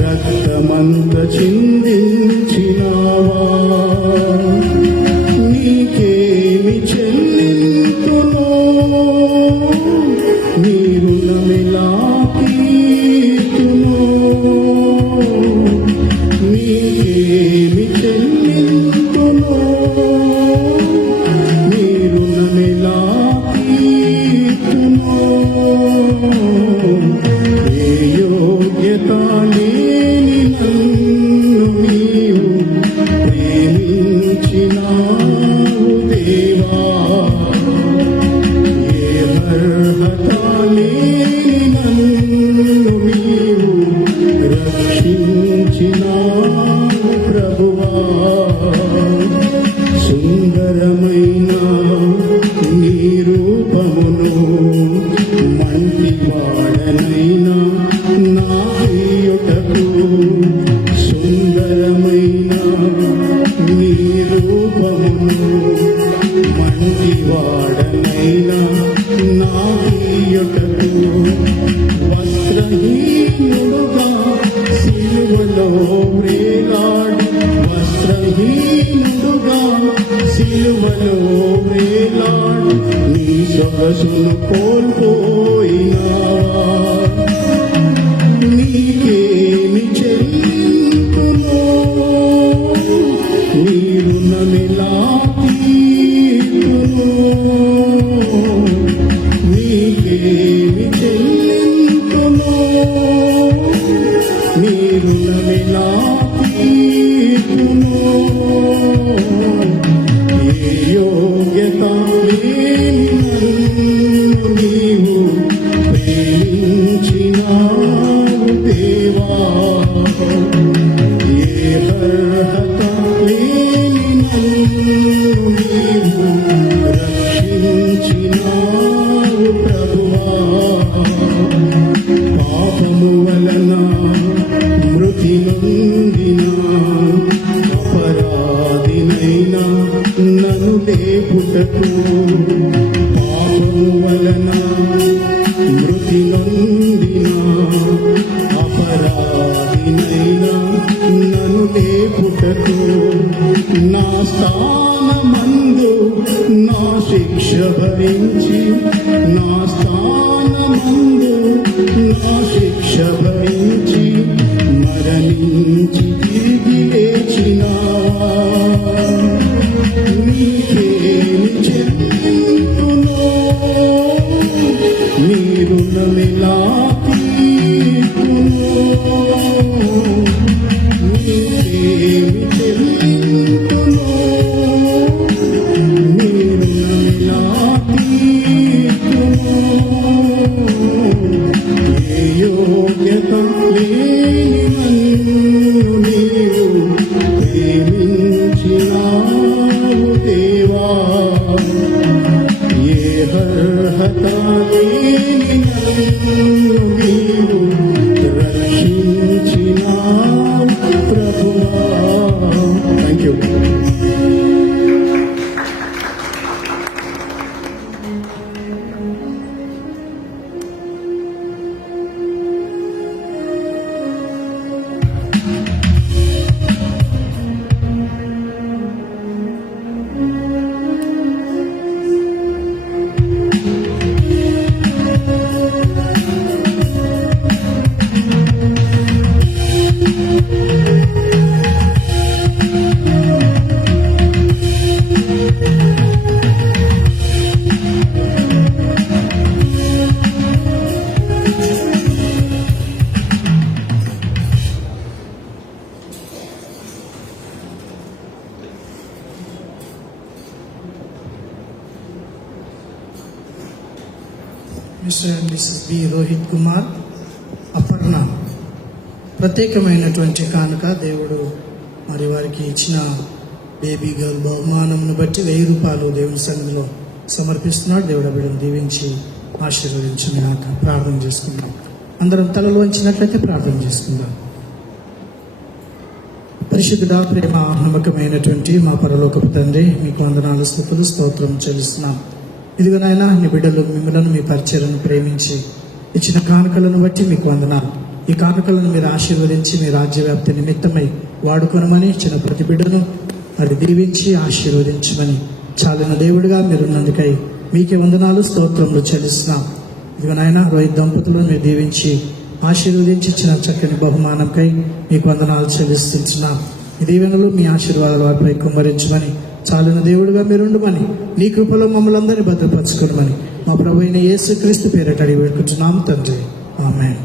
రక్తమంత చిందించినావా, నీకేమి చెల్లింతును నీ రుణమెలా తీర్తును, నీకేమి చెల్లింతును నీ రుణమెలా తీర్తును, ఏ యోగ్యత లేని నన్ను ఏ అర్హత లేని నన్ను నీవు రక్షించినావు ప్రభువా. పాపము వలన మృతి నొందిన అపరాధినైనా నన్ను లేపుటకు, పాపము వలన మృతి నొందిన అపరాధినైనా నన్ను లేపుటకు, నా స్థానమందు నా శిక్ష భరించి, నా స్థానమందు నా శిక్ష భరించి మరణించి తిరిగి లేచినావా. నీకేమి చెప్పును, నీ రుణమిలా తీర్చును. నీకేమి చెప్పును, నీ రుణమిలా తీర్చును. ఏ యోగ్యత లేని నన్ను నీవు ప్రేమించినావు దేవా. ఏ అర్హత లేని నన్ను నీవు రక్షించినావు ప్రభువా. Thank you. Mr and Mrs B Rohit Kumar, Aparna ప్రత్యేకమైనటువంటి కానుక దేవుడు మరి వారికి ఇచ్చిన బేబీ గర్ల్ బహుమానంను బట్టి 1000 రూపాయలు దేవుని సన్నిధిలో సమర్పిస్తున్నాడు. దేవుడు బిడ్డను దీవించి ఆశీర్వదించని ప్రార్థన చేసుకుందాం. అందరం తలలు వంచినట్లయితే ప్రార్థన చేసుకుందాం. పరిశుద్ధుడా, ప్రేమ నమ్మకమైనటువంటి మా పరలోకపు తండ్రి, మీకు వందనాలు, స్తుతులు, స్తోత్రం చెల్లిస్తున్నాం. ఇదిగో నాయనా, నీ బిడ్డలు మిమ్మల్ని, మీ పరిచర్యను ప్రేమించి ఇచ్చిన కానుకలను బట్టి మీకు వందనాలు. ఈ కానుకలను మీరు ఆశీర్వదించి మీ రాజ్యవ్యాప్తి నిమిత్తమై వాడుకొనమని ఇచ్చిన ప్రతి బిడ్డను మరి దీవించి ఆశీర్వదించమని చాలిన దేవుడిగా మీరున్నందుకై మీకే వందనాలు, స్తోత్రములు చెల్లిస్తున్నాం. ఇదిగో నాయనా, రోహిత్ దంపతులను మీరు దీవించి ఆశీర్వదించి ఇచ్చిన చక్కని బహుమానంకై మీకు వందనాలు చెల్లిస్తున్నాం. ఈ దీవెనలు మీ ఆశీర్వాదాల వారిపై కుమ్మరించమని చాలిన దేవుడిగా మీరుండమని నీ కృపలో మమ్మల్ని అందరినీ భద్రపరచుకోమని మా ప్రభు అయిన యేసుక్రీస్తు పేరట అడిగి వేడుకుంటున్నాం తండ్రి, ఆమేన్.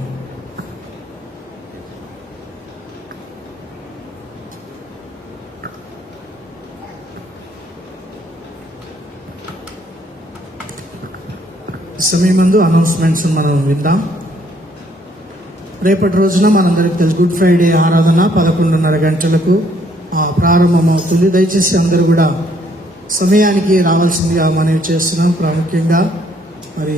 ఈ సమయమందు అనౌన్స్మెంట్స్ మనం విందాం. రేపటి రోజున మనందరికి తెలుసు గుడ్ ఫ్రైడే ఆరాధన 11:30 గంటలకు ప్రారంభమవుతుంది. దయచేసి అందరూ కూడా సమయానికి రావాల్సిందిగా మనవి చేస్తున్నాం. ప్రాముఖ్యంగా మరి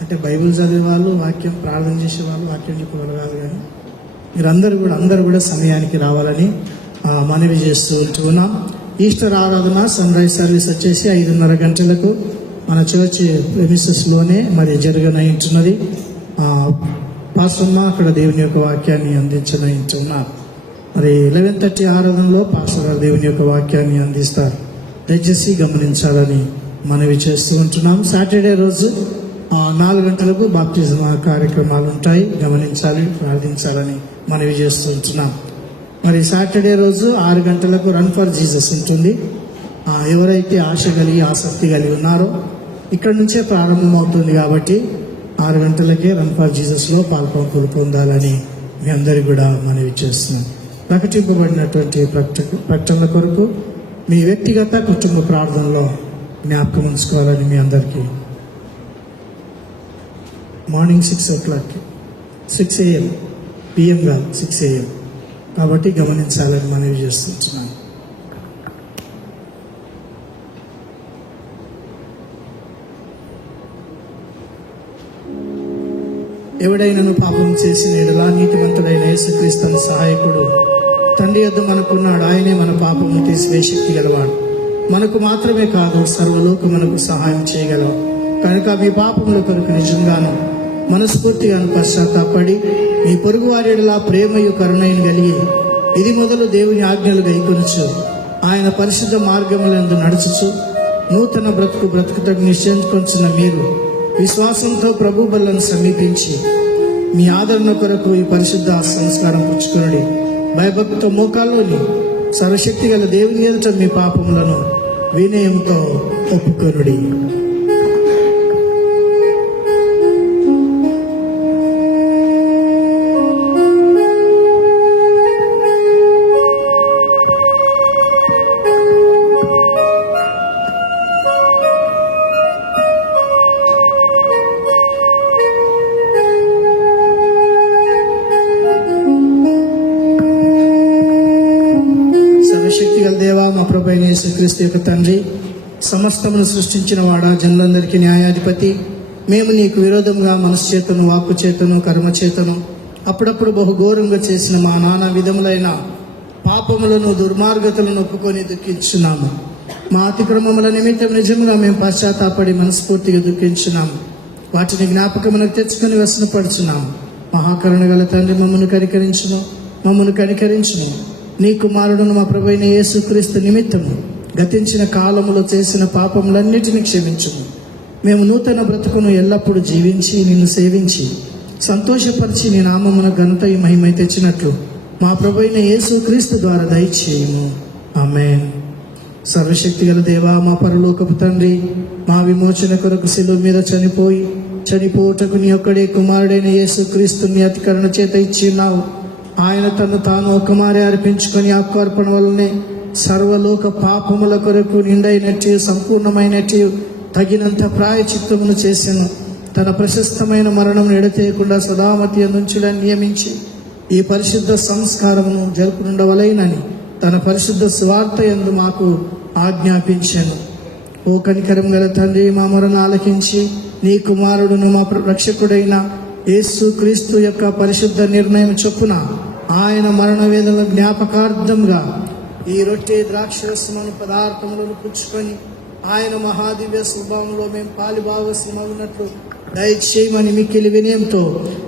అంటే బైబిల్ చదివే వాళ్ళు, వాక్యం ప్రార్థన చేసేవాళ్ళు, వాక్యం చెప్పేవాళ్ళు కాదు, కానీ అందరూ కూడా సమయానికి రావాలని మనవి చేస్తూ ఉంటున్నాం. ఈస్టర్ ఆరాధన సన్ రైజ్ సర్వీస్ వచ్చేసి 5:30 గంటలకు మన చర్చ్ ప్రెమిసెస్లోనే మరి జరగనయింటున్నది. పాస్టర్మ అక్కడ దేవుని యొక్క వాక్యాన్ని అందించనయింటున్నారు. మరి 11:30 ఆరాధనలో పాస్టర్ గారు దేవుని యొక్క వాక్యాన్ని అందిస్తారు. దయచేసి గమనించాలని మనవి చేస్తూ ఉంటున్నాం. సాటర్డే రోజు 4 గంటలకు బాప్టిజం కార్యక్రమాలు ఉంటాయి. గమనించాలి, ప్రార్థించాలని మనవి చేస్తూ ఉంటున్నాం. మరి సాటర్డే రోజు 6 గంటలకు రన్ ఫర్ జీసస్ ఉంటుంది. ఎవరైతే ఆశ కలిగి ఆసక్తి కలిగి ఉన్నారో ఇక్కడ నుంచే ప్రారంభమవుతుంది కాబట్టి 6 గంటలకే రన్ ఫర్ జీసస్లో పాల్పంపులు పొందాలని మీ అందరికీ కూడా మనవి చేస్తున్నాం. ప్రకటింపబడినటువంటి ప్రకటనల కొరకు మీ వ్యక్తిగత కుటుంబ ప్రార్థనలో జ్ఞాపకం ఉంచుకోవాలని మీ అందరికీ మార్నింగ్ 6 AM పిఎంగా 6 AM. కాబట్టి గమనించాలని మనవి చేస్తున్నాను. ఎవడైనను పాపం చేసిన ఎడలా నీతిమంతుడైన యేసుక్రీస్తు సహాయకుడు తండ్రి యొద్ద మనకున్నాడు. ఆయనే మన పాపము తీసివే శక్తి గలవాడు. మనకు మాత్రమే కాదు, సర్వలోకమునకు సహాయం చేయగలవు. కనుక మీ పాపముల కొరకు నిజంగాను మనస్ఫూర్తిగాను పశ్చాత్తాపడి మీ పొరుగు వారి ఎడల ప్రేమయు కరుణయను కలిగి ఇది మొదలు దేవుని ఆజ్ఞలు గైకొనుచు ఆయన పరిశుద్ధ మార్గములందు నడుచుచు నూతన బ్రతుకుటకు నిశ్చయించుకొంచున్న మీరు విశ్వాసంతో ప్రభు బలను సమీపించి మీ ఆదరణ కొరకు ఈ పరిశుద్ధ సంస్కారం పుచ్చుకొనుడి. భయభక్తితో మోకాల్లోని సర్వశక్తి గల దేవుని ఎదుట మీ పాపములను వినయంతో ఒప్పుకొనుడి. సర్వశక్తిగల దేవా, మా ప్రభువైన యేసుక్రీస్తు యొక్క తండ్రి, సమస్తమును సృష్టించిన వాడా, జనులందరికీ న్యాయాధిపతి, మేము నీకు విరోధంగా మనస్చేతను, వాక్కు చేతను, కర్మ చేతను అప్పుడప్పుడు బహుఘోరంగా చేసిన మా నానా విధములైన పాపములను, దుర్మార్గతలను ఒప్పుకొని దుఃఖించున్నాము. మా అతిక్రమముల నిమిత్తం నిజంగా మేము పశ్చాత్తాపడి మనస్ఫూర్తిగా దుఃఖించున్నాము. వాటిని జ్ఞాపకమునకు తెచ్చుకొని వ్యసనపడుచున్నాము. మహాకరుణ గల తండ్రి, మమ్మల్ని కనికరించును. నీ కుమారుడును మా ప్రభువైన యేసుక్రీస్తు నిమిత్తము గతించిన కాలములో చేసిన పాపములన్నిటినీ క్షమించుము. మేము నూతన బ్రతుకును ఎల్లప్పుడూ జీవించి నిన్ను సేవించి సంతోషపరిచి నీ నామమున ఘనత మహిమ తెచ్చినట్లు మా ప్రభువైన యేసుక్రీస్తు ద్వారా దయచేయము. ఆమేన్. సర్వశక్తి గల దేవా, మా పరలోకపు తండ్రి, మా విమోచన కొరకు శిలువ మీద చనిపోవుటకు నీ ఒక్కడే కుమారుడైన యేసుక్రీస్తుని అతి కరుణ చేత ఇచ్చి ఉన్నావు. ఆయన తను తాను ఒక్కమారే అర్పించుకొని ఆత్మార్పణ వల్లనే సర్వలోక పాపముల కొరకు నిండైనట్టు సంపూర్ణమైనట్టు తగినంత ప్రాయచిత్తమును చేసెను. తన ప్రశస్తమైన మరణం ఎడతేయకుండా సదామతి అందుంచుడని నియమించి ఈ పరిశుద్ధ సంస్కారమును జరుపునుండవలైనని తన పరిశుద్ధ స్వార్థ యందు మాకు ఆజ్ఞాపించాను. ఓ కనికరం గల తండ్రి, మా మొరను ఆలకించి నీ కుమారుడును మా రక్షకుడైన యేసు క్రీస్తు యొక్క పరిశుద్ధ నిర్ణయం చొప్పున ఆయన మరణ వేదన జ్ఞాపకార్థంగా ఈ రొట్టె ద్రాక్షరసమను పదార్థములను పుచ్చుకొని ఆయన మహాదివ్య స్వభావంలో మేము పాలిభాగస్యమగినట్లు దయచేయమని మిక్కిలి వినయంతో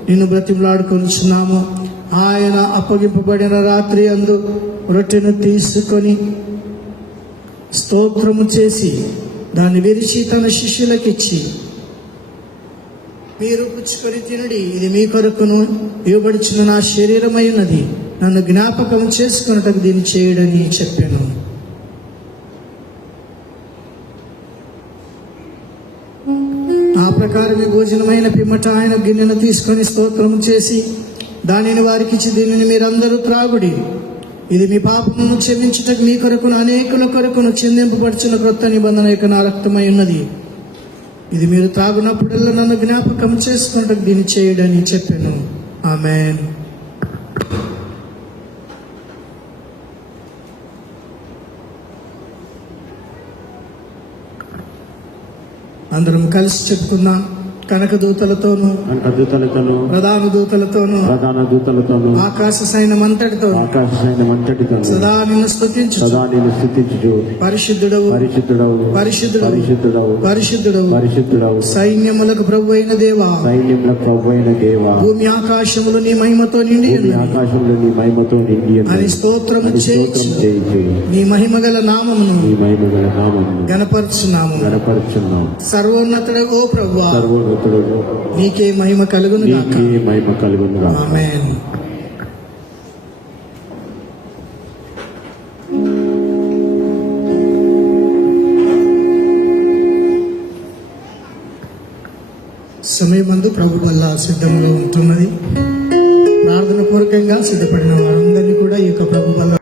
నిన్ను బ్రతిమలాడుకొనిచున్నాము. ఆయన అప్పగింపబడిన రాత్రి అందు రొట్టెను తీసుకొని స్తోత్రము చేసి దాన్ని విరిచి తన శిష్యులకిచ్చి, మీరు పుచ్చుకొని తినుడి, ఇది మీ కొరకును ఇవ్వబడుచున్న నా శరీరమై ఉన్నది, నన్ను జ్ఞాపకం చేసుకున్నటకు దీన్ని చేయడని చెప్పాను. ఆ ప్రకారం ఈ భోజనమైన పిమ్మట ఆయన గిన్నెను తీసుకొని స్తోత్రం చేసి దానిని వారికిచ్చి, దీనిని మీరందరూ త్రాగుడి, ఇది మీ పాపమును క్షమించుటకు మీ కొరకును అనేకుల కొరకును చెందింపబడుచున్న క్రొత్త నిబంధన యొక్క నా రక్తమై ఉన్నది, ఇది మీరు త్రాగునప్పుడల్లా నన్ను జ్ఞాపకం చేసుకున్నట్టు దీన్ని చేయడని చెప్పాను. ఆమేన్. అందరం కలిసి చెప్పుకుందాం. కనక దూతలతోను ప్రధాన దూతలతోను ఆకాశ సైన్యమంతటితో సదా నిన్ను స్తుతించుచు పరిశుద్ధుడవు సైన్యములకు ప్రభువైన దేవా, భూమి ఆకాశములు నీ మహిమతో నిండి అని స్తోత్రము చేయించు. నీ మహిమ గల నామమును గణపరచున్నాము. సర్వోన్నతుడు ఓ ప్రభువా, నీకే మహిమ కలుగును గాక. ఆమేన్. సమయమందు ప్రభు వల్ల సిద్ధంలో ఉంటున్నది. ప్రార్థన పూర్వకంగా సిద్ధపడిన వారందరినీ కూడా ఈ యొక్క ప్రభు వల్ల